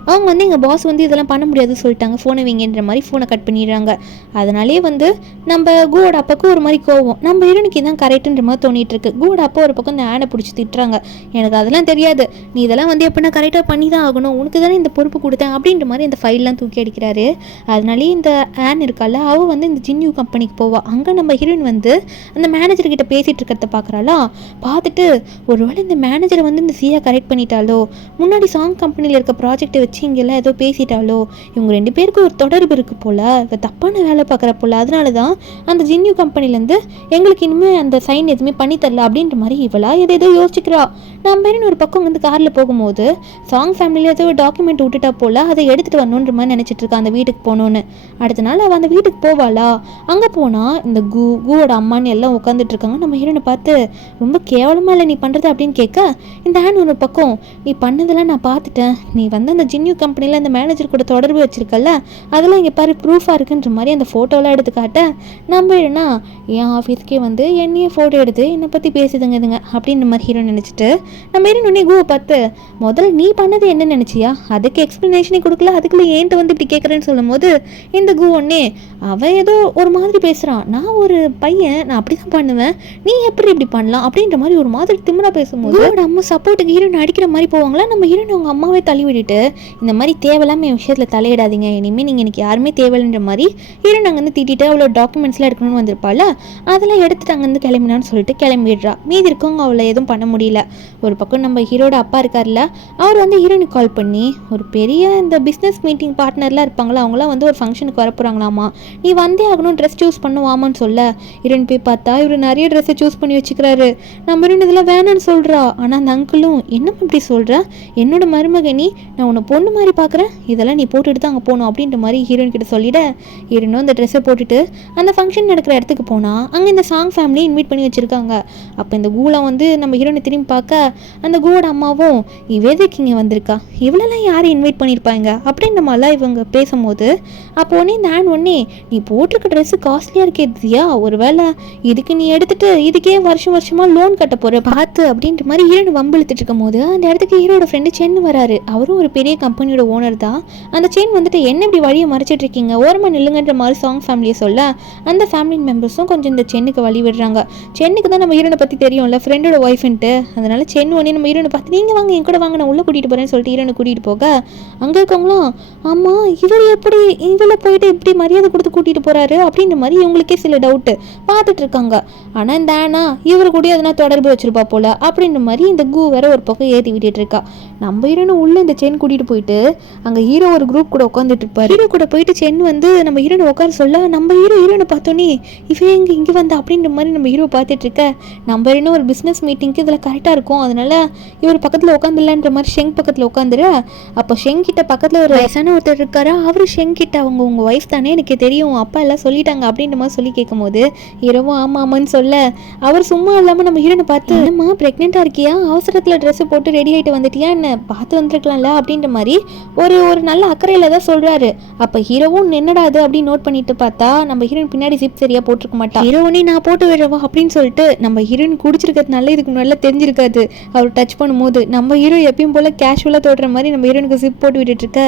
அவங்க வந்து எங்கள் பாஸ் வந்து இதெல்லாம் பண்ண முடியாதுன்னு சொல்லிட்டாங்க, ஃபோனை வைங்கன்ற மாதிரி ஃபோனை கட் பண்ணிடுறாங்க. அதனாலே வந்து நம்ம கூட அப்பாவுக்கு ஒரு மாதிரி கோவம், நம்ம ஹீரோனுக்கு தான் கரெக்டுன்ற மாதிரி தோணிட்டு இருக்கு. கூட அப்பா ஒரு பக்கம் இந்த ஆனை பிடிச்சி திட்டுறாங்க, எனக்கு அதெல்லாம் தெரியாது, நீ இதெல்லாம் வந்து எப்படின்னா கரெக்டாக பண்ணி தான் ஆகணும், உனக்கு தானே இந்த பொறுப்பு கொடுத்தேன் அப்படின்ற மாதிரி இந்த ஃபைல்லாம் தூக்கி அடிக்கிறாரு. அதனாலே இந்த ஆன் இருக்கால அவள் வந்து இந்த ஜின்யூ கம்பெனிக்கு போவா. அங்கே நம்ம ஹீரோயின் வந்து அந்த மேனேஜர்கிட்ட பேசிகிட்டு இருக்கிறத பார்க்குறாளா. பார்த்துட்டு ஒருவேளை இந்த மேனேஜரை வந்து இந்த சியா கரெக்ட் பண்ணிட்டாலோ, முன்னாடி சாங் கம்பெனியில் இருக்க ப்ராஜெக்டை வச்சு இங்கெல்லாம் ஏதோ பேசிட்டாலோ, இவங்க ரெண்டு பேருக்கு ஒரு தொடர்பு இருக்குது போல், இவ தப்பான வேலை பார்க்குற போல், அதனால தான் அந்த ஜின்யூ கம்பெனிலேருந்து எங்களுக்கு இனிமேல் அந்த சைன் எதுவுமே பண்ணித்தரல அப்படின்ற மாதிரி இவளா ஏதோ யோசிக்கிறா. நம்ம ஹீரோயின் ஒரு பக்கம் வந்து காரில் போகும்போது சாங் ஃபேமிலியில் ஏதோ ஒரு டாக்குமெண்ட் விட்டுட்டா போல், அதை எடுத்துகிட்டு வரணுன்ற மாதிரி நினச்சிட்டு இருக்கா அந்த வீட்டுக்கு போகணுன்னு. அடுத்த நாள் அவள் அந்த வீட்டுக்கு போவாளா. அங்கே போனால் இந்த கூவோட அம்மான்னு எல்லாம் உட்காந்துட்டு இருக்காங்க. நம்ம ஹீரோனை பார்த்து ரொம்ப கேவலமாக இல்லை நீ பண்ணுறது அப்படின்னு கேட்க, இந்த ஆன் ஒரு பக்கம் நீ பண்ணதெல்லாம் நான் பார்த்துட்டேன், நீ வந்து அந்த ஜின்யூ கம்பெனியில் அந்த மேனேஜர் கூட தொடர்பு வச்சிருக்கல, அதெல்லாம் இங்கே பாரு ப்ரூஃபாக இருக்குன்ற மாதிரி அந்த ஃபோட்டோலாம் எடுத்து காட்ட, நம்ம ஹீரோனா என் ஆஃபீஸ்க்கே வந்து என்னையே ஃபோட்டோ எடுத்து என்னை பற்றி பேசுதுங்க இதுங்க அப்படின்ற மாதிரி ஹீரோ நினச்சிட்டு நம்ம ஹீரோன் உடனே கூவை பார்த்து, முதல்ல நீ பண்ணது என்ன நினச்சியா, அதுக்கு எக்ஸ்ப்ளனேஷனே கொடுக்கல, அதுக்குள்ளே ஏன்ட்டு வந்து இப்படி கேட்குறேன்னு சொல்லும் போது இந்த கூ ஒன்னே அவன் ஏதோ ஒரு மாதிரி பேசுகிறான், நான் ஒரு பையன் நான் அப்படி தான் பண்ணுவேன், நீ எப்படி இப்படி பண்ணலாம் அப்படின்ற மாதிரி ஒரு மாதிரி திமிரா பேசும்போது அவரோட அம்மா சப்போர்ட்டுக்கு ஹீரோன் அடிக்கிற மாதிரி போவாங்களா. நம்ம ஹீரோன் அவங்க அம்மாவே தள்ளி விட்டுட்டு இந்த மாதிரி தேவையில்லாமல் என் விஷயத்தில் தலையிடாதீங்க, இனிமேல் நீங்கள் எனக்கு யாருமே தேவையில்லைன்ற மாதிரி ஹீரோன் அங்கேருந்து திட்டிட்டு அவளோட டாக்குமெண்ட்ஸ்லாம் எடுக்கணும்னு வந்திருப்பாள், அதெல்லாம் எடுத்துட்டு அங்கேருந்து கிளம்பினான்னு சொல்லிட்டு கிளம்பிடுறா. மீதி இருக்கவங்க அவளை எதுவும் பண்ண முடியல. ஒரு பக்கம் நம்ம ஹீரோட அப்பா இருக்கார்ல, அவர் வந்து ஹீரோனுக்கு கால் பண்ணி ஒரு பெரிய இந்த பிஸ்னஸ் மீட்டிங் பார்ட்னர்லாம் இருப்பாங்களா, அவங்களாம் வந்து ஒரு ஃபங்க்ஷனுக்கு வர போகிறாங்களாமா, நீ வந்தே ஆகணும், ட்ரெஸ் சூஸ் பண்ணுவாமான்னு சொல்ல, ஹீரோன் போய் பார்த்தா இவர் நிறைய ட்ரெஸ்ஸை சூஸ் பண்ணி வச்சுக்கிறாரு. நம்ம ஹீரோன் இதெல்லாம் வேணான்னு சொல்கிறா. ஆனால் அந்த அங்கிளும் என்னம்மா இப்படி சொல்கிற, என்னோட மருமகனி நான் உன்னை பொண்ணு மாதிரி பார்க்குறேன், இதெல்லாம் நீ போட்டுட்டு தான் அங்கே போகணும் அப்படின்ற மாதிரி ஹீரோயின் கிட்ட சொல்லிட, ஹீரோனும் அந்த ட்ரெஸ்ஸை போட்டுட்டு அந்த ஃபங்க்ஷன் நடக்கிற இடத்துக்கு போனால் அங்கே இந்த சாங் ஃபேமிலியை இன்வைட் பண்ணி வச்சுருக்காங்க. அப்போ இந்த கூலம் வந்து நம்ம ஹீரோனை திரும்பி பார்க்க, அந்த கூவோட அம்மாவும் இவதுக்கு இங்கே வந்திருக்கா, இவ்வளோலாம் யாரும் இன்வைட் பண்ணியிருப்பாங்க அப்படின்ற மாதிரிலாம் இவங்க பேசும்போது, அப்போ உடனே இந்த ஆன் ஒன்னே நீ போட்டிருக்க ட்ரெஸ்ஸு காஸ்ட்லியாக இருக்கேதியா, ஒரு வேளை இதுக்கு நீ எடுத்துட்டு இதுக்கே வருஷமாக லோன் கட்ட போகிற பார்த்து அப்படின்ற மாதிரி ஹீரோனை வம்பிழுத்துட்டு இருக்கும் போது அந்த இடத்துக்கு ஹீரோட ஃப்ரெண்டு சென்னு வராரு. அவரும் ஒரு பெரிய கம்பெனியோட ஓனர் தான். அந்த சென் வந்துட்டு என்ன இப்படி வழியை மறைச்சிட்டு இருக்கீங்க, ஓரமாக நில்லுங்கன்ற மாதிரி சாங் ஃபேமிலியை சொல்ல, அந்த ஃபேமிலி மெம்பர்ஸும் கொஞ்சம் இந்த சென்னுக்கு வழி விடுறாங்க. சென்னுக்கு தான் நம்ம ஹீரோனை பற்றி தெரியும்ல, ஃப்ரெண்டோட ஒய்ஃப்ன்ட்டு, அதனால சென்னு உடனே நம்ம ஹீரோனை பார்த்து நீங்கள் வாங்க என் கூட வாங்க நான் உள்ளே கூட்டிகிட்டு போகிறேன்னு சொல்லிட்டு ஹீரோனை கூட்டிகிட்டு போக, அங்கே இருக்கவங்களும் ஆமாம் இவர் எப்படி இதில் போயிட்டு இப்படி மரியாதை கொடுத்து கூட்டிகிட்டு போகிறாரு அப்படின்ற மாதிரி இவங்களுக்கே சில டவுட்டு பார்த்துட்டு இருக்காங்க. ஆனால் இந்த ஆனா இவர் கூட எதனா தொடர்பு வச்சிருப்பா போல அப்படின்ற மாதிரி இந்த கூ வேற ஒரு பக்கம் ஏற்றி விட்டுட்டு இருக்கா. நம்ம ஹீரோனு உள்ளே இந்த செயின் கூட்டிகிட்டு போயிட்டு அங்கே ஹீரோ ஒரு குரூப் கூட உட்காந்துட்டு இருப்பார். ஹீரோ கூட போயிட்டு செயின் வந்து நம்ம ஹீரோனை உட்கார சொல்ல நம்ம ஹீரோனை பார்த்தோன்னே இவன் இங்கே வந்தா அப்படின்ற மாதிரி நம்ம ஹீரோ பார்த்துட்டு இருக்க. நம்ம ஹீரோனு ஒரு பிஸ்னஸ் மீட்டிங்க்கு இதில் கரெக்டாக இருக்கும், அதனால இவர் பக்கத்தில் உட்காந்துடலான்ற மாதிரி ஷெங் பக்கத்தில் உட்காந்துரு. அப்போ ஷெங் கிட்ட பக்கத்தில் ஒரு வயசான ஒருத்தர் இருக்காரா, அவர் ஷெங் கிட்ட அவங்க உங்கள் ஒய்ஃப் தானே, எனக்கு தெரியும், அப்பா எல்லாம் சொல்லிட்டாங்க அப்படின்ற மாதிரி சொல்லி கேட்கும் போது ஹீரோவும் ஆமாம் ஆமான்னு சொல்ல அவர் சும்மா இல்லாமல் நம்ம ஹீரோனை பார்த்து என்னம்மா ப்ரெக்னெண்ட்டாக இருக்கியா, அவசரத்தில் ட்ரெஸ்ஸு போட்டு ரெடி ஆகிட்டு வந்துட்டியா, என்ன பார்த்து வந்துருக்கலாம்ல அப்படின்ற மாதிரி ஒரு நல்ல அக்கறையில் தான் சொல்கிறாரு. அப்போ ஹீரோவும் என்னடா அது அப்படின்னு நோட் பண்ணிட்டு பார்த்தா நம்ம ஹீரோயின் பின்னாடி ஜிப் சரியாக போட்டிருக்க மாட்டா. ஹீரோனே நான் போட்டு விடுறவா அப்படின்னு சொல்லிட்டு நம்ம ஹீரோயின் குடிச்சிருக்கிறதுனால இதுக்கு முன்னாடி தெரிஞ்சிருக்காது. அவர் டச் பண்ணும்போது நம்ம ஹீரோ எப்பயும் போல் கேஷுவலாக தோடுற மாதிரி நம்ம ஹீரோனுக்கு ஜிப் போட்டு விட்டுட்டு இருக்க.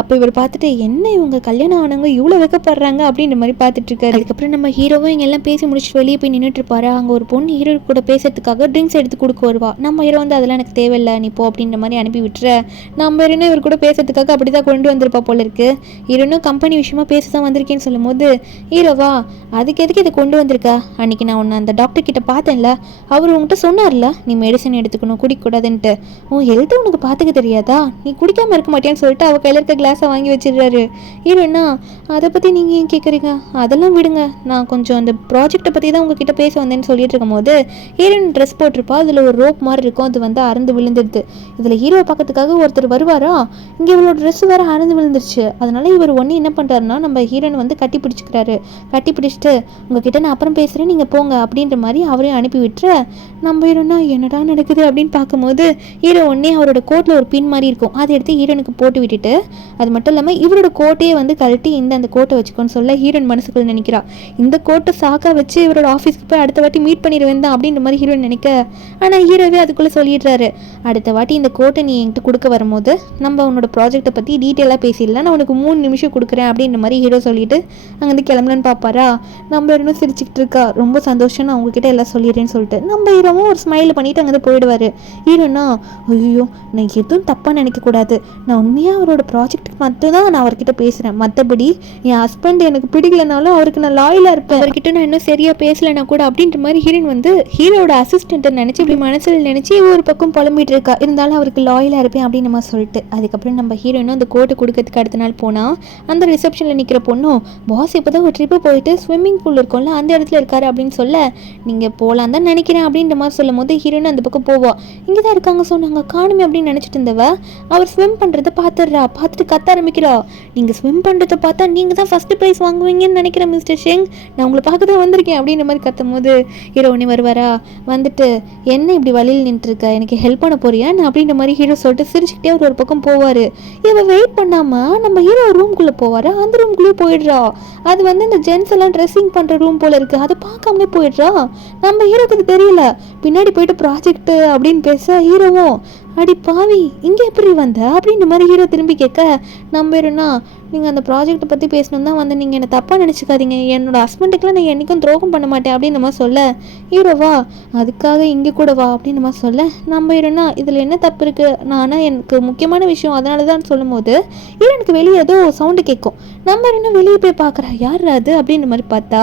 அப்போ இவர் பார்த்துட்டு என்ன இவங்க கல்யாணம் ஆனவங்க இவ்வளோ வைக்கப்படுறாங்க அப்படின்ற மாதிரி பார்த்துட்டு இருக்காரு. அதுக்கப்புறம் நம்ம ஹீரோவும் இங்கே எல்லாம் பேசி முடிச்சுட்டு வெளியே போய் நின்றுட்டு இருப்பாரு. அங்கே ஒரு பொண்ணு ஹீரோ கூட பேசுறதுக்காக ட்ரிங்க்ஸ் எடுத்து கொடுக்க வருவா. நம்ம ஹீரோ வந்து அதெல்லாம் எனக்கு தேவையில்லை நீ போ அப்படின்ற மாதிரி அனுப்பி விட்டுற. நம்ம ஹீரோனே இவர் கூட பேசுறதுக்காக அப்படி தான் கொண்டு வந்திருப்பா போல இருக்கு. ஹீரோனும் கம்பெனி விஷயமா பேச தான் வந்திருக்கேன்னு சொல்லும் போது ஹீரோவா அதுக்கு எதுக்கு இதை கொண்டு வந்திருக்கா, அன்னைக்கு நான் உன்னை அந்த டாக்டர் கிட்ட பார்த்தேன்ல, அவர் உங்ககிட்ட சொன்னார்ல நீ மெடிசன் எடுத்துக்கணும் குடிக்கக்கூடாதுன்ட்டு, உன் ஹெல்த்து உனக்கு பார்த்துக்க தெரியாதா, நீ குடிக்காமல் இருக்க மாட்டேன்னு சொல்லிட்டு அவள் கையில் இருக்க கிளாஸை வாங்கி வச்சிடுறாரு. ஹீரோனா அதை பற்றி நீங்கள் ஏன் கேட்குறீங்க, அதெல்லாம் விடுங்க, நான் கொஞ்சம் அந்த ப்ராஜெக்டை பற்றி தான் உங்ககிட்ட பேச வந்தேன்னு சொல்லிட்டு இருக்கும் போது ஹீரோயின் ட்ரெஸ் போட்டிருப்பா, அதில் ஒரு ரோப் மாதிரி இருக்கும், அது வந்து அறந்து விழுந்துடுது. இதில் ஹீரோ பார்க்கறதுக்காக ஒருத்தர் வருவாரா, இங்கே இவளோட ட்ரெஸ் வேறு அறந்து விழுந்துருச்சு. அதனால இவர் ஒன்று என்ன பண்ணுறாருன்னா நம்ம ஹீரோயின் வந்து கட்டி பிடிச்சிக்கிறாரு. கட்டி பிடிச்சிட்டு உங்ககிட்ட நான் அப்புறம் பேசுகிறேன் நீங்கள் போங்க அப்படின்ற மாதிரி அவரையும் அனுப்பி விட்டுற. நம்ம ஹீரோனா என்னடா நடக்குது அப்படின்னு பார்க்கும்போது ஹீரோ ஒன்னே அவரோட கோட்டில் ஒரு பின் மாதிரி இருக்கும், அதை எடுத்து ஹீரோனுக்கு போட்டு விட்டுட்டு அது மட்டும் இல்லாமல் இவரோட கோட்டையே வந்து கழட்டி அந்த கோட்டை வச்சுக்கோன்னு சொல்ல ஹீரோயின் மனசுக்குள்ள நினைக்கிறா. இந்த கோட்டை சாக்கா வச்சு இவரோட ஆஃபீஸ்க்கு போய் அடுத்த வாட்டி மீட் பண்ணிடுவேன் தான் அப்படின்ற மாதிரி ஹீரோயின் நினைக்க. ஆனால் ஹீரோவே அதுக்குள்ளே சொல்லிடுறாரு, அடுத்த வாட்டி இந்த கோட்டை நீ என்கிட்ட கொடுக்க வரும்போது நம்ம உன்னோட ப்ராஜெக்டை பற்றி டீட்டெயிலாக பேசிடலாம், நான் உனக்கு 3 நிமிஷம் கொடுக்குறேன் அப்படின்ற மாதிரி ஹீரோ சொல்லிட்டு அங்கேருந்து கிளம்பலன்னு பார்ப்பாரா. நம்ம இன்னும் சிரிச்சுக்கிட்டு இருக்கா, ரொம்ப சந்தோஷம் நான் உங்ககிட்ட எல்லாம் சொல்லிடுறேன்னு சொல்லிட்டு நம்ம ஹீரோவும் ஒரு ஸ்மைல் பண்ணிட்டு அங்கே போயிடுவார். ஹீரோனா ஐயோ நான் எதுவும் தப்பாக நினைக்கக்கூடாது, நான் உண்மையாக அவரோட ப்ராஜெக்ட்டுக்கு மட்டும்தான் நான் அவர்கிட்ட பேசுகிறேன், மற்றபடி என் ஹஸ்பண்ட் எனக்கு பிடிக்கலனாலும் அவருக்கு நான் லாயலாக இருப்பேன், அவர்கிட்ட நான் இன்னும் சரியாக பேசலைன்னா கூட அப்படின்ற மாதிரி ஹீரோயின் வந்து ஹீரோட அசிஸ்டண்ட்டை நினச்சி இப்படி மனசில் நினச்சி ஒரு பக்கம் புலம்பிட்டு இருக்கா. இருந்தாலும் அவருக்கு லாயலாக இருப்பேன் அப்படின்னு நம்ம சொல்லிட்டு அதுக்கப்புறம் நம்ம ஹீரோயினும் அந்த கோட்டை கொடுக்கறதுக்கு அடுத்த நாள் போனால் அந்த ரிசப்ஷனில் நிற்கிற பொண்ணும் பாஸ் இப்போ தான் ஒரு ட்ரிப்பு போயிட்டு ஸ்விம்மிங் பூல் இருக்கும்ல அந்த இடத்துல இருக்காரு அப்படின்னு சொல்ல நீங்கள் போகலாம் தான் நினைக்கிறேன் அப்படின்ற மாதிரி சொல்லும் போது ஹீரோயின் அந்த பக்கம் போவா. இங்கே தான் இருக்காங்க சொன்னாங்க காணுமே அப்படின்னு நினச்சிட்டு இருந்தவ அவர் ஸ்விம் பண்ணுறதை பார்த்துடுறா. பார்த்துட்டு கத்த ஆரம்பிக்கிறா, நீங்கள் ஸ்விம் பண்ணுறதை பார்த்தா நீங்கள் தான் ஃபஸ்ட்டு ப்ரைஸ் வாங்குவீங்கன்னு நினைக்கிறேன் மிஸ்டர் ஷெங், நான் உங்களை பார்க்க தான் வந்திருக்கேன் அப்படின்ற மாதிரி கத்தும் போது ஹீரோ உடனே வருவாரா. வந்துட்டு என்ன இப்படி வழியில் நின்றுருக்க, எனக்கு ஹெல்ப் பண்ண போறியா நான் அப்படின்ற மாதிரி ஹீரோ சொல்லிட்டு சிரிச்சுக்கிட்டே ஒரு பக்கம் போவார். இவன் வெயிட் பண்ணாமல் நம்ம ஹீரோ ரூம்குள்ளே போவார். அந்த ரூம்குள்ளேயே போயிடுறா. அது வந்து இந்த ஜென்ஸ் எல்லாம் ட்ரெஸ்ஸிங் பண்ணுற ரூம் போல் இருக்குது, அதை பார்க்காமலே போயிடுறா. நம்ம ஹீரோக்கு அது தெரியல. பின்னாடி போயிட்டு ப்ராஜெக்ட் அப்படின்னு பேச ஹீரோவும் அடி பாவி இங்கே எப்படி வந்த அப்படின்ற மாதிரி ஹீரோ திரும்பி கேட்க நம்ம ஹீரோனா நீங்கள் அந்த ப்ராஜெக்ட்டை பற்றி பேசணும் தான் வந்து நீங்கள் என்னை தப்பாக நினச்சிக்காதீங்க, என்னோட ஹஸ்பண்டுக்கெலாம் நான் என்றைக்கும் துரோகம் பண்ண மாட்டேன் அப்படின்னு நம்ம சொல்ல ஹீரோவா அதுக்காக இங்கே கூட வா அப்படின்னு நம்ம சொல்ல நம்ம ஹீரோனா இதில் என்ன தப்பு இருக்குது, நானா எனக்கு முக்கியமான விஷயம் அதனால தான் சொல்லும் போது ஹீரோனுக்கு வெளியே ஏதோ சவுண்டு கேட்கும். நம்ம ஹீரோனா வெளியே போய் பார்க்குறா, யார் அது அப்படின்ற மாதிரி பார்த்தா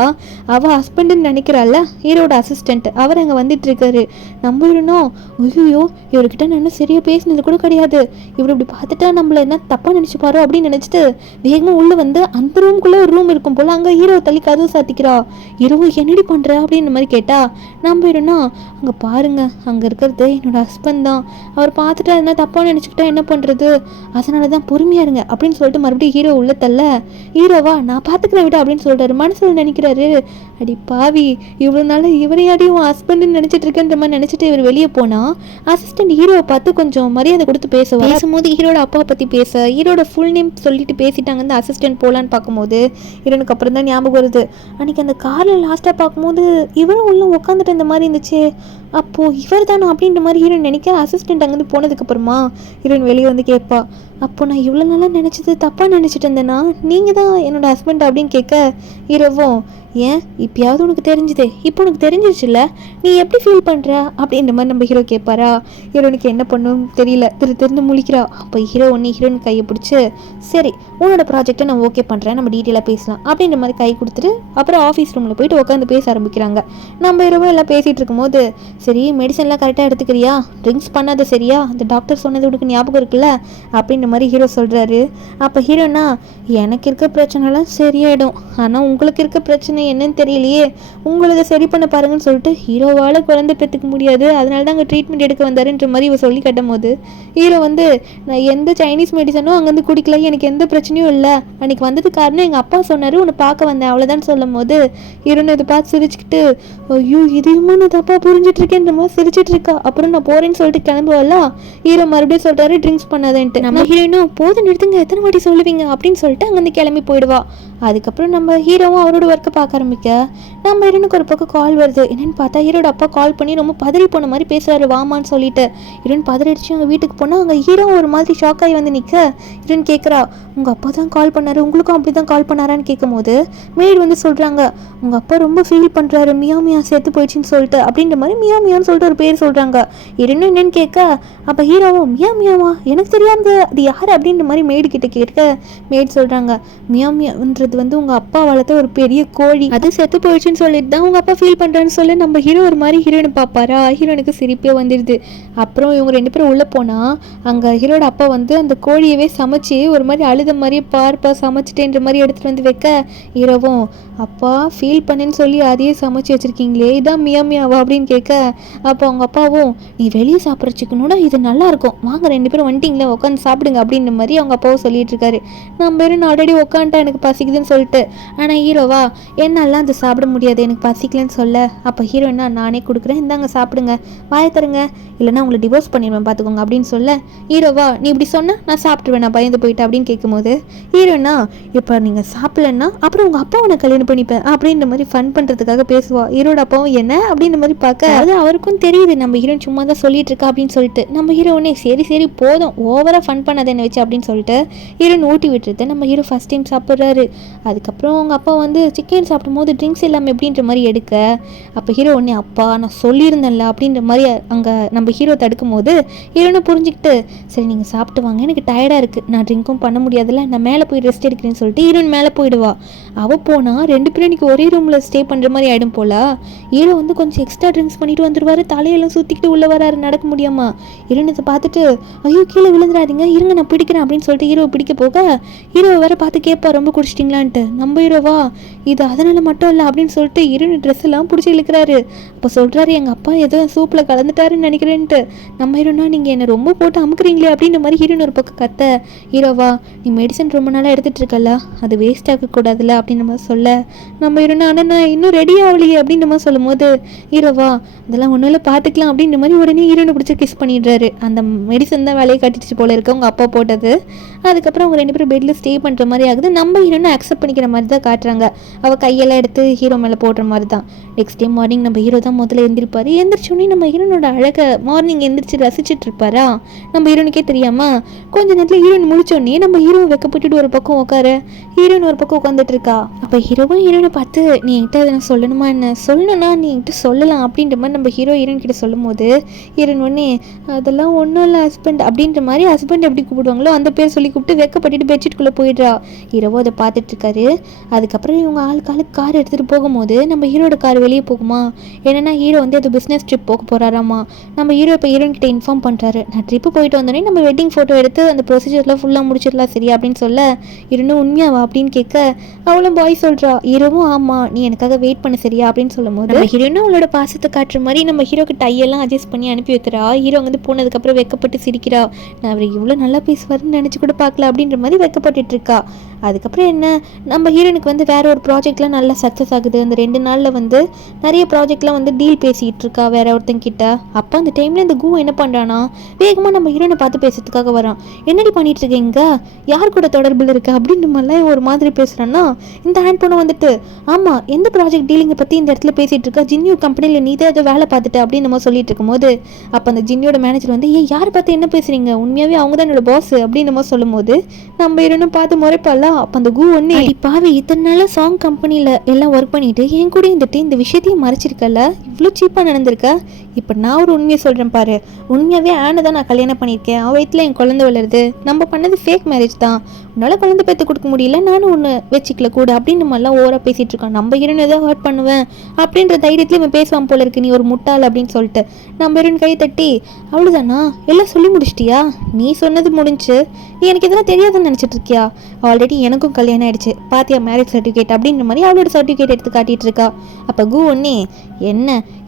அவள் ஹஸ்பண்டுன்னு நினைக்கிறாள்ல ஹீரோட அசிஸ்டண்ட், அவர் அங்கே வந்துட்டு இருக்காரு. நம்ம ஹீரோனோ ஐயோ இவர்கிட்ட நான் சரியாக பேசினது கூட கிடையாது, இவர் இப்படி பார்த்துட்டா நம்மள என்ன தப்பாக நினச்சிப்பாரோ அப்படின்னு நினச்சிட்டு வேகமாக உள்ளே வந்து அந்த ரூம்குள்ளே ஒரு ரூம் இருக்கும் போல் அங்கே ஹீரோ தள்ளி கதவு சாத்திக்கிறா. ஹீரோ என்னடி பண்ணுற அப்படின்ற மாதிரி கேட்டா நம்ம ஹீரோனா அங்கே பாருங்க அங்கே இருக்கிறது என்னோட ஹஸ்பண்ட் தான், அவர் பார்த்துட்டு என்ன தப்பாக நினச்சிக்கிட்டா என்ன பண்ணுறது, அதனால தான் பொறுமையாக இருங்க அப்படின்னு சொல்லிட்டு மறுபடியும் ஹீரோ உள்ள தள்ள ஹீரோவா நான் பார்த்துக்கிறேன் விட அப்படின்னு சொல்லிட்டாரு. மனசில் நினைக்கிறாரு அடி பாவி இவ்வளோ நாள் இவரையாடியும் ஹஸ்பண்டுன்னு நினச்சிட்டு இருக்கேன்ற மாதிரி நினச்சிட்டு இவர் வெளியே போனால் அசிஸ்டன்ட் ஹீரோவை பார்த்து கொஞ்சம் மரியாதை கொடுத்து பேசும்போது ஹீரோட அப்பாவை பற்றி பேச ஹீரோட ஃபுல் நேம் சொல்லிட்டு பேசிட்டாங்க அந்த அசிஸ்டன்ட் போகலான்னு பார்க்கும்போது ஹீரோனுக்கு அப்புறம் தான் ஞாபகம் வருது அன்றைக்கி அந்த காரில் லாஸ்ட்டாக பார்க்கும்போது இவரும் உள்ள உட்காந்துட்டு இந்த மாதிரி இருந்துச்சு, அப்போது இவர் தானோ அப்படின்ற மாதிரி ஹீரோயின் நினைக்க அசிஸ்டன்ட் அங்கேருந்து போனதுக்கப்புறமா ஹீரோயின் வெளியே வந்து கேட்பா, அப்போ நான் இவ்வளோ நாளாக நினச்சது தப்பாக நினச்சிட்டு இருந்தேன்னா நீங்கள் தான் என்னோடய ஹஸ்பண்ட் அப்படின்னு கேட்க ஹீரோவும் ஏன் இப்போயாவது உனக்கு தெரிஞ்சுதே, இப்போ உனக்கு தெரிஞ்சிருச்சுல்ல நீ எப்படி ஃபீல் பண்ணுற அப்படின்ற மாதிரி நம்ம ஹீரோ கேட்பாரா. ஹீரோனுக்கு என்ன பண்ணும் தெரியல, திருந்து முழிக்கிறா. அப்போ ஹீரோ ஒன்று ஹீரோயின் கையை பிடிச்சி சரி உன்னோட ப்ராஜெக்டை நான் ஓகே பண்ணுறேன் நம்ம டீட்டெயிலாக பேசலாம் அப்படின்ற மாதிரி கை கொடுத்துட்டு அப்புறம் ஆஃபீஸ் ரூமில் போயிட்டு உட்காந்து பேச ஆரம்பிக்கிறாங்க. நம்ம ஹீரோவும் எல்லாம் பேசிகிட்டு இருக்கும்போது சரி மெடிசன்லாம் கரெக்டாக எடுத்துக்கிறியா, ட்ரிங்க்ஸ் பண்ணாத சரியா, அந்த டாக்டர் சொன்னது உனக்கு ஞாபகம் இருக்குல்ல அப்படின்ற மாதிரி ஹீரோ சொல்கிறாரு. அப்போ ஹீரோனா எனக்கு இருக்க பிரச்சனைலாம் சரியாயிடும், ஆனால் உங்களுக்கு இருக்க பிரச்சனை என்னன்னு தெரியலையே, உங்களதை சரி பண்ண பாருங்கன்னு சொல்லிட்டு ஹீரோவால் குழந்தை பெற்றுக்க முடியாது, அதனால தான் அங்கே ட்ரீட்மெண்ட் எடுக்க வந்தாருன்ற மாதிரி இவ சொல்லி கட்டும் போது ஹீரோ வந்து நான் எந்த சைனீஸ் மெடிசனும் அங்கேருந்து குடிக்கல, எனக்கு எந்த பிரச்சனையும் இல்லை, அன்றைக்கி வந்தது காரணம் எங்கள் அப்பா சொன்னார் உன்னை பார்க்க வந்தேன் அவ்வளோதான் சொல்லும் போது ஹீரோனை இதை பார்த்து சிரிச்சுக்கிட்டு ஐயோ இதையுமா நான் தப்பாக புரிஞ்சிட்டு இருக்கேன்ற மாதிரி சிரிச்சிட்டு இருக்கா. அப்புறம் நான் போகிறேன்னு சொல்லிட்டு கிளம்புவல ஹீரோ மறுபடியும் சொல்கிறாரு ட்ரிங்க்ஸ் பண்ணாதேன்ட்டு. நம்ம ஹீரோயினும் போதும் நிறுத்துங்க எத்தனை வாட்டி சொல்லுவீங்க அப்படின்னு சொல்லிட்டு அங்கேருந்து கிளம்பி போயிடுவா. அதுக்கப்புறம் நம்ம ஹீரோவும் அவரோட ஒர்க்கை பார்க்க ஆரம்பிக்க நம்ம ஹீரோனுக்கு ஒரு பக்கம் கால் வருது. என்னென்னு பார்த்தா ஹீரோட அப்பா கால் பண்ணி ரொம்ப பதறி போன மாதிரி பேசுகிறாரு வாமான்னு சொல்லிட்டு. ஹீரோன் பதறிடுச்சு அவங்க வீட்டுக்கு போனால் அங்கே ஹீரோ ஒரு மாதிரி ஷாக் ஆகி வந்து நிற்க ஹீரோன் கேட்குறா உங்கள் அப்பா தான் கால் பண்ணாரு, உங்களுக்கும் அப்படி தான் கால் பண்ணாரான்னு கேட்கும் போது மேட் வந்து சொல்கிறாங்க உங்கள் அப்பா ரொம்ப ஃபீல் பண்ணுறாரு, மியா மியா சேர்த்து போயிடுச்சின்னு சொல்லிட்டு அப்படின்ற மாதிரி மியா மியான்னு சொல்லிட்டு ஒரு பேர் சொல்கிறாங்க. ஹீரோனும் என்னன்னு கேட்க அப்போ ஹீரோவும் மியா மியாவா எனக்கு தெரியாது அது யார் அப்படின்ற மாதிரி மேடு கிட்ட கேட்க மேட் சொல்கிறாங்க மியா மியான்றது வந்து உங்கள் அப்பா வளர்த்த ஒரு பெரிய கோழி, அது செத்து போயிடுச்சுன்னு சொல்லிட்டு தான் உங்கள் அப்பா ஃபீல் பண்ணுறான்னு சொல்லி நம்ம ஹீரோ ஒரு மாதிரி ஹீரோனை பார்ப்பாரா. ஹீரோனுக்கு சிரிப்பே வந்துடுது. அப்புறம் இவங்க 2 பேரும் உள்ளே போனால் அங்கே ஹீரோட அப்பா வந்து அந்த கோழியவே சமைச்சு ஒரு மாதிரி அழுத மாதிரியே பார்ப்பா சமைச்சிட்டேன்ற மாதிரி எடுத்துகிட்டு வந்து வைக்க ஹீரோவும் அப்பா ஃபீல் பண்ணேன்னு சொல்லி அதையே சமைச்சு வச்சுருக்கீங்களே இதான் மியா மியாவா அப்படின்னு கேட்க அப்போ அவங்க அப்பாவும் நீ வெளியே சாப்பிட்ற சிக்கனோட இது நல்லாயிருக்கும் வாங்க 2 பேரும் வந்துட்டிங்களே உட்காந்து சாப்பிடுங்க அப்படின்ற மாதிரி அவங்க அப்பாவும் சொல்லிட்டு இருக்காரு. நம்ம பேரும் ஆல்ரெடி உட்காந்துட்டா எனக்கு பசிக்குதுன்னு சொல்லிட்டு ஆனால் ஹீரோவா என்னாலாம் அது சாப்பிட முடியாது எனக்கு பசிக்கலன்னு சொல்ல அப்போ ஹீரோயினா நானே கொடுக்குறேன் இந்தாங்க சாப்பிடுங்க வாய தருங்க இல்லைனா உங்களை டிவோர்ஸ் பண்ணிடுவேன் பார்த்துக்கோங்க அப்படின்னு சொல்ல ஹீரோவா நீ இப்படி சொன்னால் நான் சாப்பிட்ருவேன் நான் பயந்து போயிட்டேன் அப்படின்னு கேட்கும்போது ஹீரோனா இப்போ நீங்கள் சாப்பிட்லன்னா அப்புறம் உங்கள் அப்பா உன்னை கல்யாணம் பண்ணிப்பேன் அப்படின்ற மாதிரி ஃபன் பண்ணுறதுக்காக பேசுவா. ஹீரோட அப்பாவும் என்ன அப்படின்ற மாதிரி பார்க்க அது அவருக்கும் தெரியுது நம்ம ஹீரோயின் சும்மா தான் சொல்லிட்டு இருக்கா அப்படின்னு சொல்லிட்டு நம்ம ஹீரோனே சரி சரி போதும் ஓவராக ஃபன் பண்ணாத என்ன வச்சு அப்படின்னு சொல்லிட்டு ஹீரோயின் ஊட்டி விட்டுருது. நம்ம ஹீரோ ஃபஸ்ட் டைம் சாப்பிட்றாரு. அதுக்கப்புறம் அவங்க அப்பா வந்து சிக்கன் சாப்பிடும் போது ட்ரிங்க்ஸ் இல்லாமல் எப்படின்ற மாதிரி எடுக்க அப்போ ஹீரோ உடனே அப்பா நான் சொல்லியிருந்தேன்ல அப்படின்ற மாதிரி அங்கே நம்ம ஹீரோ தடுக்கும் போது ஹீரோனை புரிஞ்சுக்கிட்டு சரி நீங்கள் சாப்பிட்டு வாங்க எனக்கு டயர்டாக இருக்குது நான் ட்ரிங்க்கும் பண்ண முடியாதுல்ல நான் மேலே போய் ரெஸ்ட் எடுக்கிறேன்னு சொல்லிட்டு ஹீரோயின் மேலே போயிடுவா. அவள் போனால் 2 பேரும் இன்றைக்கி ஒரே ரூமில் ஸ்டே பண்ணுற மாதிரி ஆகிடும் போல. ஹீரோ வந்து கொஞ்சம் எக்ஸ்ட்ரா ட்ரிங்க்ஸ் பண்ணிட்டு வந்துடுவார், தலையெல்லாம் சுற்றிக்கிட்டு உள்ளே வராரு நடக்க முடியாமல். ஹீரோனை பார்த்துட்டு ஐயோ கீழே விழுந்துடாதீங்க இருங்க நான் பிடிக்கிறேன் அப்படின்னு சொல்லிட்டு ஹீரோ பிடிக்க போக ஹீரோவை வேற பார்த்து கேட்பா ரொம்ப குடிச்சிட்டிங்களான்ட்டு. நம்ம ஹீரோவா இது அதனால மட்டும் இல்லை அப்படின்னு சொல்லிட்டு ஹீரோயின் ட்ரெஸ் எல்லாம் பிடிச்சி இழுக்கிறாரு. அப்போ சொல்கிறாரு எங்கள் அப்பா ஏதோ சூப்பில் கலந்துட்டாருன்னு நினைக்கிறேன்ட்டு. நம்ம ஹீரோனா நீங்கள் என்னை ரொம்ப போட்டு அமுக்குறீங்களே அப்படின்ற மாதிரி ஹீரோயின் ஒரு பக்கம் கத்த ஹீரோவா நீ மெடிசன் ரொம்ப நாளாக எடுத்துகிட்டு இருக்கல அது வேஸ்ட் ஆகக்கூடாதுல்ல அப்படின்ற மாதிரி சொல்ல நம்ம ஹீரோனா ஆனால் நான் இன்னும் ரெடி ஆகலையே அப்படின்ற மாதிரி சொல்லும் போது ஹீரோவா அதெல்லாம் ஒன்றும் இல்லை பார்த்துக்கலாம் அப்படின்ற மாதிரி உடனே ஹீரோனை பிடிச்சி கிஸ் பண்ணிடுறாரு. அந்த மெடிசன் தான் வேலையை கட்டிச்சு போல இருக்க அவங்க அப்பா போட்டது. அதுக்கப்புறம் அவங்க 2 பேரும் பெட்டில் ஸ்டே பண்ணுற மாதிரி ஆகுது. நம்ம ஹீரோனை அக்செப்ட் பண்ணிக்கிற மாதிரி தான் காட்டுறாங்க. அவள் கையெல்லாம் எடுத்து ஹீரோ மேலே போடுற மாதிரி தான். நெக்ஸ்ட் டே மார்னிங் நம்ம ஹீரோ தான் முதல்ல எழுந்திருப்பார். எழுந்திரிச்சோடனே நம்ம ஹீரோனோட அழகை மார்னிங் எழுந்திரிச்சு ரசிச்சுட்டு இருப்பாரா. நம்ம ஹீரோனுக்கே தெரியாமல் கொஞ்ச நேரத்தில் ஹீரோயின் முடிச்சோடனே நம்ம ஹீரோவை வைக்கப்பட்டுட்டு ஒரு பக்கம் உட்கார ஹீரோயின் ஒரு பக்கம் உட்காந்துட்டு இருக்கா. அப்போ ஹீரோவும் ஹீரோனை பார்த்து நீ என்கிட்ட அதை நான் சொல்லணுமா என்ன சொல்லணும்னா நீ என்கிட்ட சொல்லலாம் அப்படின்ற மாதிரி நம்ம ஹீரோயின் கிட்ட சொல்லும் போது ஹீரோயின் ஒன்னே அதெல்லாம் ஒன்றும் இல்லை ஹஸ்பண்ட் அப்படின்ற மாதிரி ஹஸ்பண்ட் எப்படி கூப்பிடுவாங்களோ அந்த பேர் சொல்லி கூப்பிட்டு வெக்கப்பட்டுட்டு பெட்ஷீட்குள்ளே போயிடுறா. ஹீரோவோ அதை பார்த்துட்டு இருக்காரு. அதுக்கப்புறம் இவங்க ஆளுக்கு கார் எடுத்துகிட்டு போகும்போது நம்ம ஹீரோட கார் வெளியே போகுமா. என்னென்னா ஹீரோ வந்து அது பிஸ்னஸ் ட்ரிப் போக போகிறாராமா. நம்ம ஹீரோ இப்போ ஹீரோயின் கிட்ட இன்ஃபார்ம் பண்ணுறாரு நான் ட்ரிப்பு போயிட்டு வந்தோடனே நம்ம வெட்டிங் ஃபோட்டோ எடுத்து அந்த ப்ரொசீஜர்லாம் ஃபுல்லாக முடிச்சிடலாம் சரியா அப்படின்னு சொல்ல ஹீரோனும் உண்மையாவா அப்படின்னு கேட்க அவளும் பாய் சொல்கிறா. ஹீரோவும் ஆமாம் நீ எனக்காக வெயிட் பண்ண சரியா அப்படின்னு சொல்லும் போது நம்ம ஹீரோனும் அவளோட பாசத்தை காட்டுற மாதிரி நம்ம ஹீரோக்கு டையெல்லாம் அட்ஜஸ்ட் பண்ணி அனுப்பி வைக்கிறா. ஹீரோ வந்து போனதுக்கப்புறம் வெக்கப்பட்டு சிரிக்கிறா. நான் அவர் இவ்வளோ நல்லா பேசுவார்னு நினச்சி கூட பார்க்கல அப்படின்ற மாதிரி வெக்கப்பட்டு இருக்கா. அதுக்கப்புறம் என்ன நம்ம ஹீரோனுக்கு வந்து வேற ஒரு ப்ராஜெக்ட்லாம் நல்லா சக்ஸஸ் ஆகுது. அந்த 2 நாளில் வந்து நிறைய ப்ராஜெக்ட்லாம் வந்து டீல் பேசிகிட்டு இருக்கா வேற ஒருத்தங்கிட்ட. அப்போ அந்த டைமில் இந்த என்ன பண்ணுறானா வேகமாக நம்ம ஹீரோனை பார்த்து பேசுறதுக்காக வரான். என்னடி பண்ணிட்டு இருக்கீங்க யார் கூட தொடர்பில் இருக்கு அப்படின்ற மாதிரிலாம் ஒரு மாதிரி பேசுகிறான்னா இந்த ஹேண்ட் பொண்ணு வந்துட்டு ஆமாம் எந்த ப்ராஜெக்ட் டீலிங்கை பற்றி இந்த இடத்துல பேசிகிட்டு இருக்கா ஜின்னியோ கம்பெனியில் நீ தான் ஏதோ வேலை பார்த்துட்டு அப்படின்னு நம்ம சொல்லிட்டு இருக்கும்போது அப்போ அந்த ஜின்னியோட மேனேஜர் வந்து யாரை பார்த்து என்ன பேசுகிறீங்க உண்மையாகவே அவங்க தான் என்னோட பாஸ் அப்படின்னு நம்ம சொல்லும் போது நம்ம ஹீரோனும் பார்த்து முறைப்பால. அப்போ அந்த ஒன்னே பாவி இத்தனை நாளாக சாங் கம்பெனியில் எல்லாம் ஒர்க் பண்ணிட்டு என் கூட இருந்துட்டு இந்த விஷயத்தையும் மறைச்சிருக்கல இவ்வளோ சீப்பாக நடந்திருக்க. இப்போ நான் ஒரு உண்மையை சொல்கிறேன் பாரு உண்மையாகவே ஆனை தான் நான் கல்யாணம் பண்ணியிருக்கேன் அவள் வயிற்றுல என் குழந்தை வளருது நம்ம பண்ணது ஃபேக் மேரேஜ் தான் உன்னால் குழந்தை பேத்து கொடுக்க முடியல நானும் ஒன்று வச்சுக்கல கூட அப்படின்னு நம்மளாம் ஓவராக பேசிகிட்டு இருக்கோம். நம்ம ஹீரோனை தான் ஹர்ட் பண்ணுவேன் அப்படின்ற தைரியத்தில் இவன் பேசுவான் போல இருக்கு நீ ஒரு ஒரு முட்டாள் அப்படின்னு சொல்லிட்டு நம்ம ஹீரோயின் கை தட்டி அவ்வளோதானா எல்லாம் சொல்லி முடிச்சிட்டியா, நீ சொன்னது முடிஞ்சு, நீ எனக்கு இதெல்லாம் தெரியாதுன்னு நினச்சிட்டு இருக்கியா, ஆல்ரெடி எனக்கும் கல்யாணம் ஆயிடுச்சு பாத்தியா மேரேஜ் சர்டிஃபிகேட் அப்படின்ற மாதிரி அவளோட சர்டிஃபிகேட் எடுத்து காட்டிட்டு இருக்கா. அப்போ கு ஒன்னே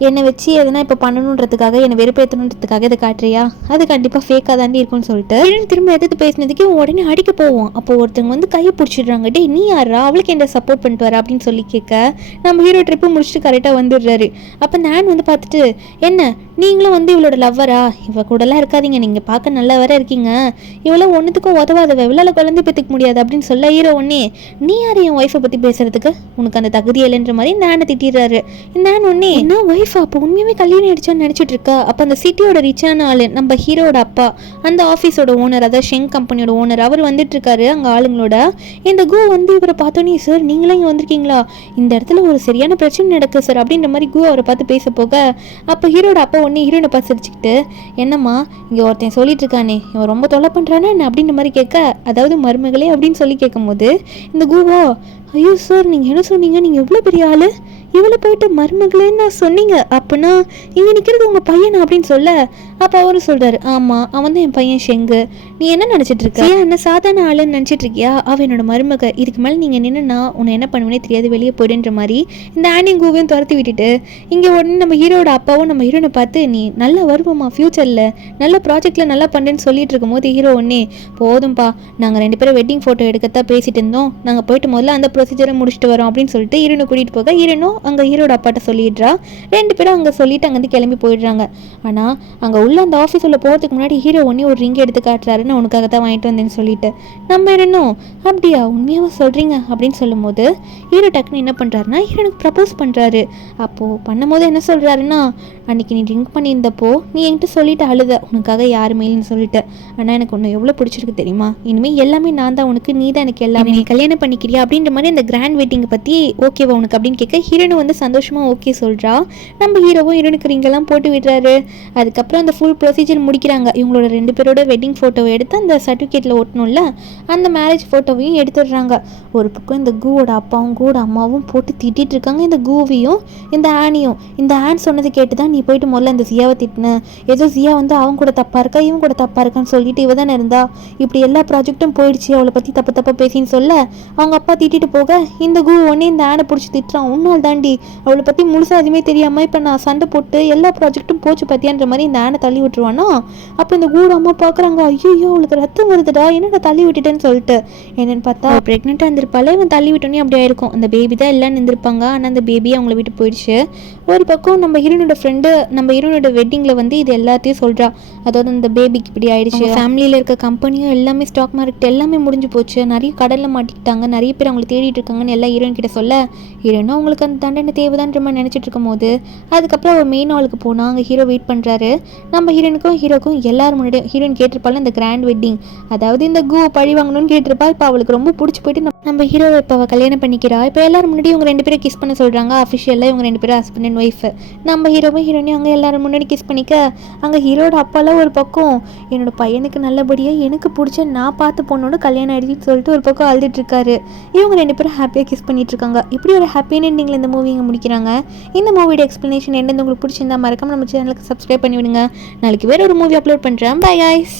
என்னை வச்சு எதனா இப்போ பண்ணணுன்றதுக்காக என்னை வெறுப்பேற்றணுன்றதுக்காக இதை காட்டுறியா, அது கண்டிப்பாக ஃபேக்காக தாண்டி இருக்கும்னு சொல்லிட்டு திரும்ப எதிர்த்து பேசினதுக்கு உடனே அடிக்க போவோம். அப்போ ஒருத்தவங்க வந்து கையை பிடிச்சிடுறாங்க, டே நீ யாரா அவளுக்கு என்ன சப்போர்ட் பண்ணிட்டு வர அப்படின்னு சொல்லி கேட்க நம்ம ஹீரோ ட்ரிப்பு முடிச்சுட்டு கரெக்டாக வந்துடுறாரு. அப்போ நான் வந்து பார்த்துட்டு என்ன நீங்களும் வந்து இவளோட லவ்வரா, இவ கூடலாம் இருக்காதீங்க, நீங்கள் பார்க்க நல்லா வேற இருக்கீங்க, இவளோ ஒன்றுத்துக்கும் உதவாதவ, இவளால் குழந்தை பெற்றுக்க முடியாது அப்படின்னு சொல்ல ஹீரோ ஒன்னே நீ யார் என் ஒய்ஃபை பற்றி பேசுறதுக்கு, உனக்கு அந்த தகுதி இல்லைன்ற மாதிரி நானை திட்டிடுறாரு. நான் ஒன்னே என்ன ஒய்ஃபா, அப்போ உண்மையாகவே கல்யாணம் ஆயிடுச்சான்னு நினச்சிட்டு இருக்கா. அப்போ அந்த சிட்டியோட ரிச்சான ஆள் நம்ம ஹீரோட அப்பா, அந்த ஆஃபீஸோட ஓனர், அதாவது ஷெங் கம்பெனியோட ஓனர், அவர் வந்துட்டு இருக்காரு அங்கே ஆளுங்களோட. இந்த கு வந்து இவரை பார்த்தோன்னே சார் நீங்களாம் இங்கே வந்திருக்கீங்களா, இந்த இடத்துல ஒரு சரியான பிரச்சனை நடக்குது சார் அப்படின்ற மாதிரி கு அவரை பார்த்து பேச போக அப்போ ஹீரோட அப்பா ஒன்று ஹீரோனை பார்த்து சிரிச்சுக்கிட்டு என்னம்மா இங்கே ஒருத்தன் சொல்லிட்டு இருக்கானே இவன் ரொம்ப தொலை பண்ணுறானே என்ன அப்படின்ற மாதிரி கேட்க, அதாவது மருமகளே அப்படின்னு சொல்லி கேட்கும் போது இந்த குவா ஐயோ சார் நீங்கள் என்ன சொன்னீங்க, நீங்கள் எவ்வளோ பெரிய ஆள், இவளை போயிட்டு மருமகளேன்னு நான் சொன்னீங்க, அப்படின்னா இங்கே நிற்கிறது உங்கள் பையனா அப்படின்னு சொல்ல அப்போ அவரும் சொல்கிறாரு ஆமாம் அவன் தான் என் பையன் ஷெங்கு, நீ என்ன நினச்சிட்டு இருக்க, ஏன் என்ன சாதாரண ஆளுன்னு நினச்சிட்டு இருக்கியா, அவன் என்னோட மருமக, இதுக்கு மேலே நீங்கள் நின்றுனா உன்னை என்ன பண்ணுவேனே தெரியாது வெளியே போயிடுன்ற மாதிரி இந்த ஆனியும் கூவையும் துரத்தி விட்டுட்டு இங்கே உடனே நம்ம ஹீரோட அப்பாவும் நம்ம ஹீரோனை பார்த்து நீ நல்லா வருவோம்மா ஃப்யூச்சரில் நல்ல ப்ராஜெக்டில் நல்லா பண்ணுறேன்னு சொல்லிட்டு இருக்கும் போது ஹீரோ ஒன்னே போதும்பா நாங்கள் 2 பேரும் வெட்டிங் ஃபோட்டோ எடுக்கத்தான் பேசிட்டு இருந்தோம், நாங்கள் போயிட்டு முதல்ல அந்த ப்ரொசீஜரை முடிச்சுட்டு வரோம் அப்படின்னு சொல்லிட்டு ஹீரோனை கூட்டிகிட்டு போக ஹீரோனும் அங்கே ஹீரோட அப்பாட்ட சொல்லிடுறா. 2 பேரும் அங்கே சொல்லிட்டு அங்கேருந்து கிளம்பி போயிடுறாங்க. ஆனால் அங்கே உள்ள அந்த ஆஃபீஸ் உள்ள போகிறதுக்கு முன்னாடி ஹீரோ ஒன்னே ஒரு ரிங் எடுத்து காட்டுறாருன்னு உனக்காக தான் வாங்கிட்டு வந்தேன்னு சொல்லிட்டு நம்ம இன்னும் அப்படியா உண்மையாக சொல்கிறீங்க அப்படின்னு சொல்லும் போது ஹீரோ டக்குன்னு என்ன பண்ணுறாருன்னா ஹீரோனுக்கு ப்ரப்போஸ் பண்ணுறாரு. அப்போது பண்ணும்போது என்ன சொல்கிறாருன்னா அன்றைக்கி நீ ட்ரிங்க் பண்ணியிருந்தப்போ நீ என்கிட்ட சொல்லிட்டு அழுத உனக்காக யாருமே இல்லைன்னு சொல்லிட்டு, ஆனால் எனக்கு ஒன்று எவ்வளோ பிடிச்சிருக்கு தெரியுமா, இனிமேல் எல்லாமே நான் தான் உனக்கு, நீ தான் எனக்கு எல்லாமே, நீ கல்யாணம் பண்ணிக்கிறியா அப்படின்ற மாதிரி அந்த கிராண்ட் வெட்டிங்கை பற்றி ஓகேவா உனக்கு அப்படின்னு கேட்க ஹீரோனு வந்து சந்தோஷமாக ஓகே சொல்கிறா. நம்ம ஹீரோவும் ஹீரோனுக்கு ரிங்கெல்லாம் போட்டு விடுறாரு. அதுக்கப்புறம் அந்த ஃபுல் ப்ரொசீஜர் முடிக்கிறாங்க. இவங்களோட 2 பேரோட வெட்டிங் ஃபோட்டோவை எடுத்து அந்த சர்டிஃபிகேட்டில் ஒட்டணும்ல அந்த மேரேஜ் ஃபோட்டோவையும் எடுத்துடுறாங்க. ஒரு பக்கம் இந்த கூவோட அப்பாவும் கூட அம்மாவும் போட்டு திட்டிகிட்டு இருக்காங்க இந்த கூவையும் இந்த ஆனியும். இந்த ஆன் சொன்னது கேட்டு தான் நீ போயிட்டு முதல்ல இந்த ஜியாவை திட்டின, ஏதோ ஜியா வந்து அவங்க கூட தப்பாக இருக்கா இவங்க கூட தப்பாக இருக்கான்னு சொல்லிட்டு இவ தானே இருந்தா, இப்படி எல்லா ப்ராஜெக்ட்டும் போயிடுச்சு அவளை பற்றி தப்பாக பேசின்னு சொல்ல அவங்க அப்பா திட்டிட்டு போக இந்த கூ ஒன்னே இந்த ஆனை பிடிச்சி திட்டுறான், உன்னால் தாண்டி அவளை பற்றி முழுசாக எதுவுமே தெரியாமல் இப்போ நான் சண்டை போட்டு எல்லா ப்ராஜெக்ட்டும் போச்சு பார்த்தியான்ற மாதிரி இந்த ஆனை தள்ளி விட்டுருவானா. அப்போ இந்த கூட அம்மா பார்க்குறாங்க ஐயோ அவளுக்கு ரத்தம் வருதுடா என்னடா தள்ளி விட்டுட்டேன்னு சொல்லிட்டு என்னென்னு பார்த்தா ப்ரெக்னெண்ட்டாக இருந்திருப்பாலே இவன் தள்ளி விட்டோன்னே அப்படி ஆயிருக்கும். அந்த பேபி தான் இல்லைன்னு இருந்திருப்பாங்க, ஆனால் அந்த பேபி அவங்கள விட்டு போயிடுச்சு. ஒரு பக்கம் நம்ம ஹீரோனோட ஃப்ரெண்டு நம்ம ஹீரோனோட வெட்டிங்கில் வந்து இது எல்லாத்தையும் சொல்கிறா, அதாவது இந்த பேபிக்கு இப்படி ஆயிடுச்சு, ஃபேமிலியில் இருக்க கம்பெனியும் எல்லாமே ஸ்டாக் மார்க்கெட் எல்லாமே முடிஞ்சு போச்சு, நிறைய கடலில் மாட்டிக்கிட்டாங்க, நிறைய பேர் அவங்களை தேடிட்டு இருக்காங்கன்னு எல்லா ஹீரோயின் கிட்ட சொல்ல ஹீரோனும் அவங்களுக்கு அந்த தண்டனை தேவைதான்ற மாதிரி நினச்சிட்டு இருக்கும் போது அதுக்கப்புறம் அவர் மெயின் ஹாலுக்கு போனால் அங்கே ஹீரோ வெயிட் பண்ணுறாரு. நம்ம ஹீரோனுக்கும் ஹீரோக்கும் எல்லாரும் முன்னாடி ஹீரோயின் கேட்டிருப்பாள் இந்த கிராண்ட் வெட்டிங், அதாவது இந்த கூ பழி வாங்கணும்னு கேட்டிருப்பா. இப்போ அவளுக்கு ரொம்ப பிடிச்சி போயிட்டு நம்ம ஹீரோவை இப்போ அவள் கல்யாணம் பண்ணிக்கிறா. இப்போ எல்லாரும் முன்னாடி இவங்க 2 பேரும் கிஸ் பண்ண சொல்கிறாங்க அஃபிஷியலாக, இவங்க 2 பேரும் ஹஸ்பண்ட் அண்ட் ஒய்ஃப். நம்ம ஹீரோவும் ஹீரோனையும் அங்கே எல்லாரும் முன்னாடி கிஸ் பண்ணிக்க அங்கே ஹீரோட அப்பாலாம் ஒரு பக்கம் என்னோட பையனுக்கு நல்லபடியாக எனக்கு பிடிச்ச நான் பார்த்து பொண்ணோட கல்யாணம் ஆயிடுச்சுன்னு சொல்லிட்டு ஒரு பக்கம் அழுதுட்டு இருக்காரு. இவங்க 2 பேரும் ஹாப்பியாக கிஸ் பண்ணிட்டு இருக்காங்க. இப்படி ஒரு ஹாப்பியான எண்டிங்கில் இந்த மூவி இங்கே முடிக்கிறாங்க. இந்த மூவியோட எக்ஸ்ப்ளனேஷன் என்னது உங்களுக்கு பிடிச்சிருந்தா மறக்காம நம்ம சேனலுக்கு சப்ஸ்கிரைப் பண்ணி விடுங்க. நாளைக்கு வேறு ஒரு மூவி அப்லோட் பண்ணுறேன். Bye guys.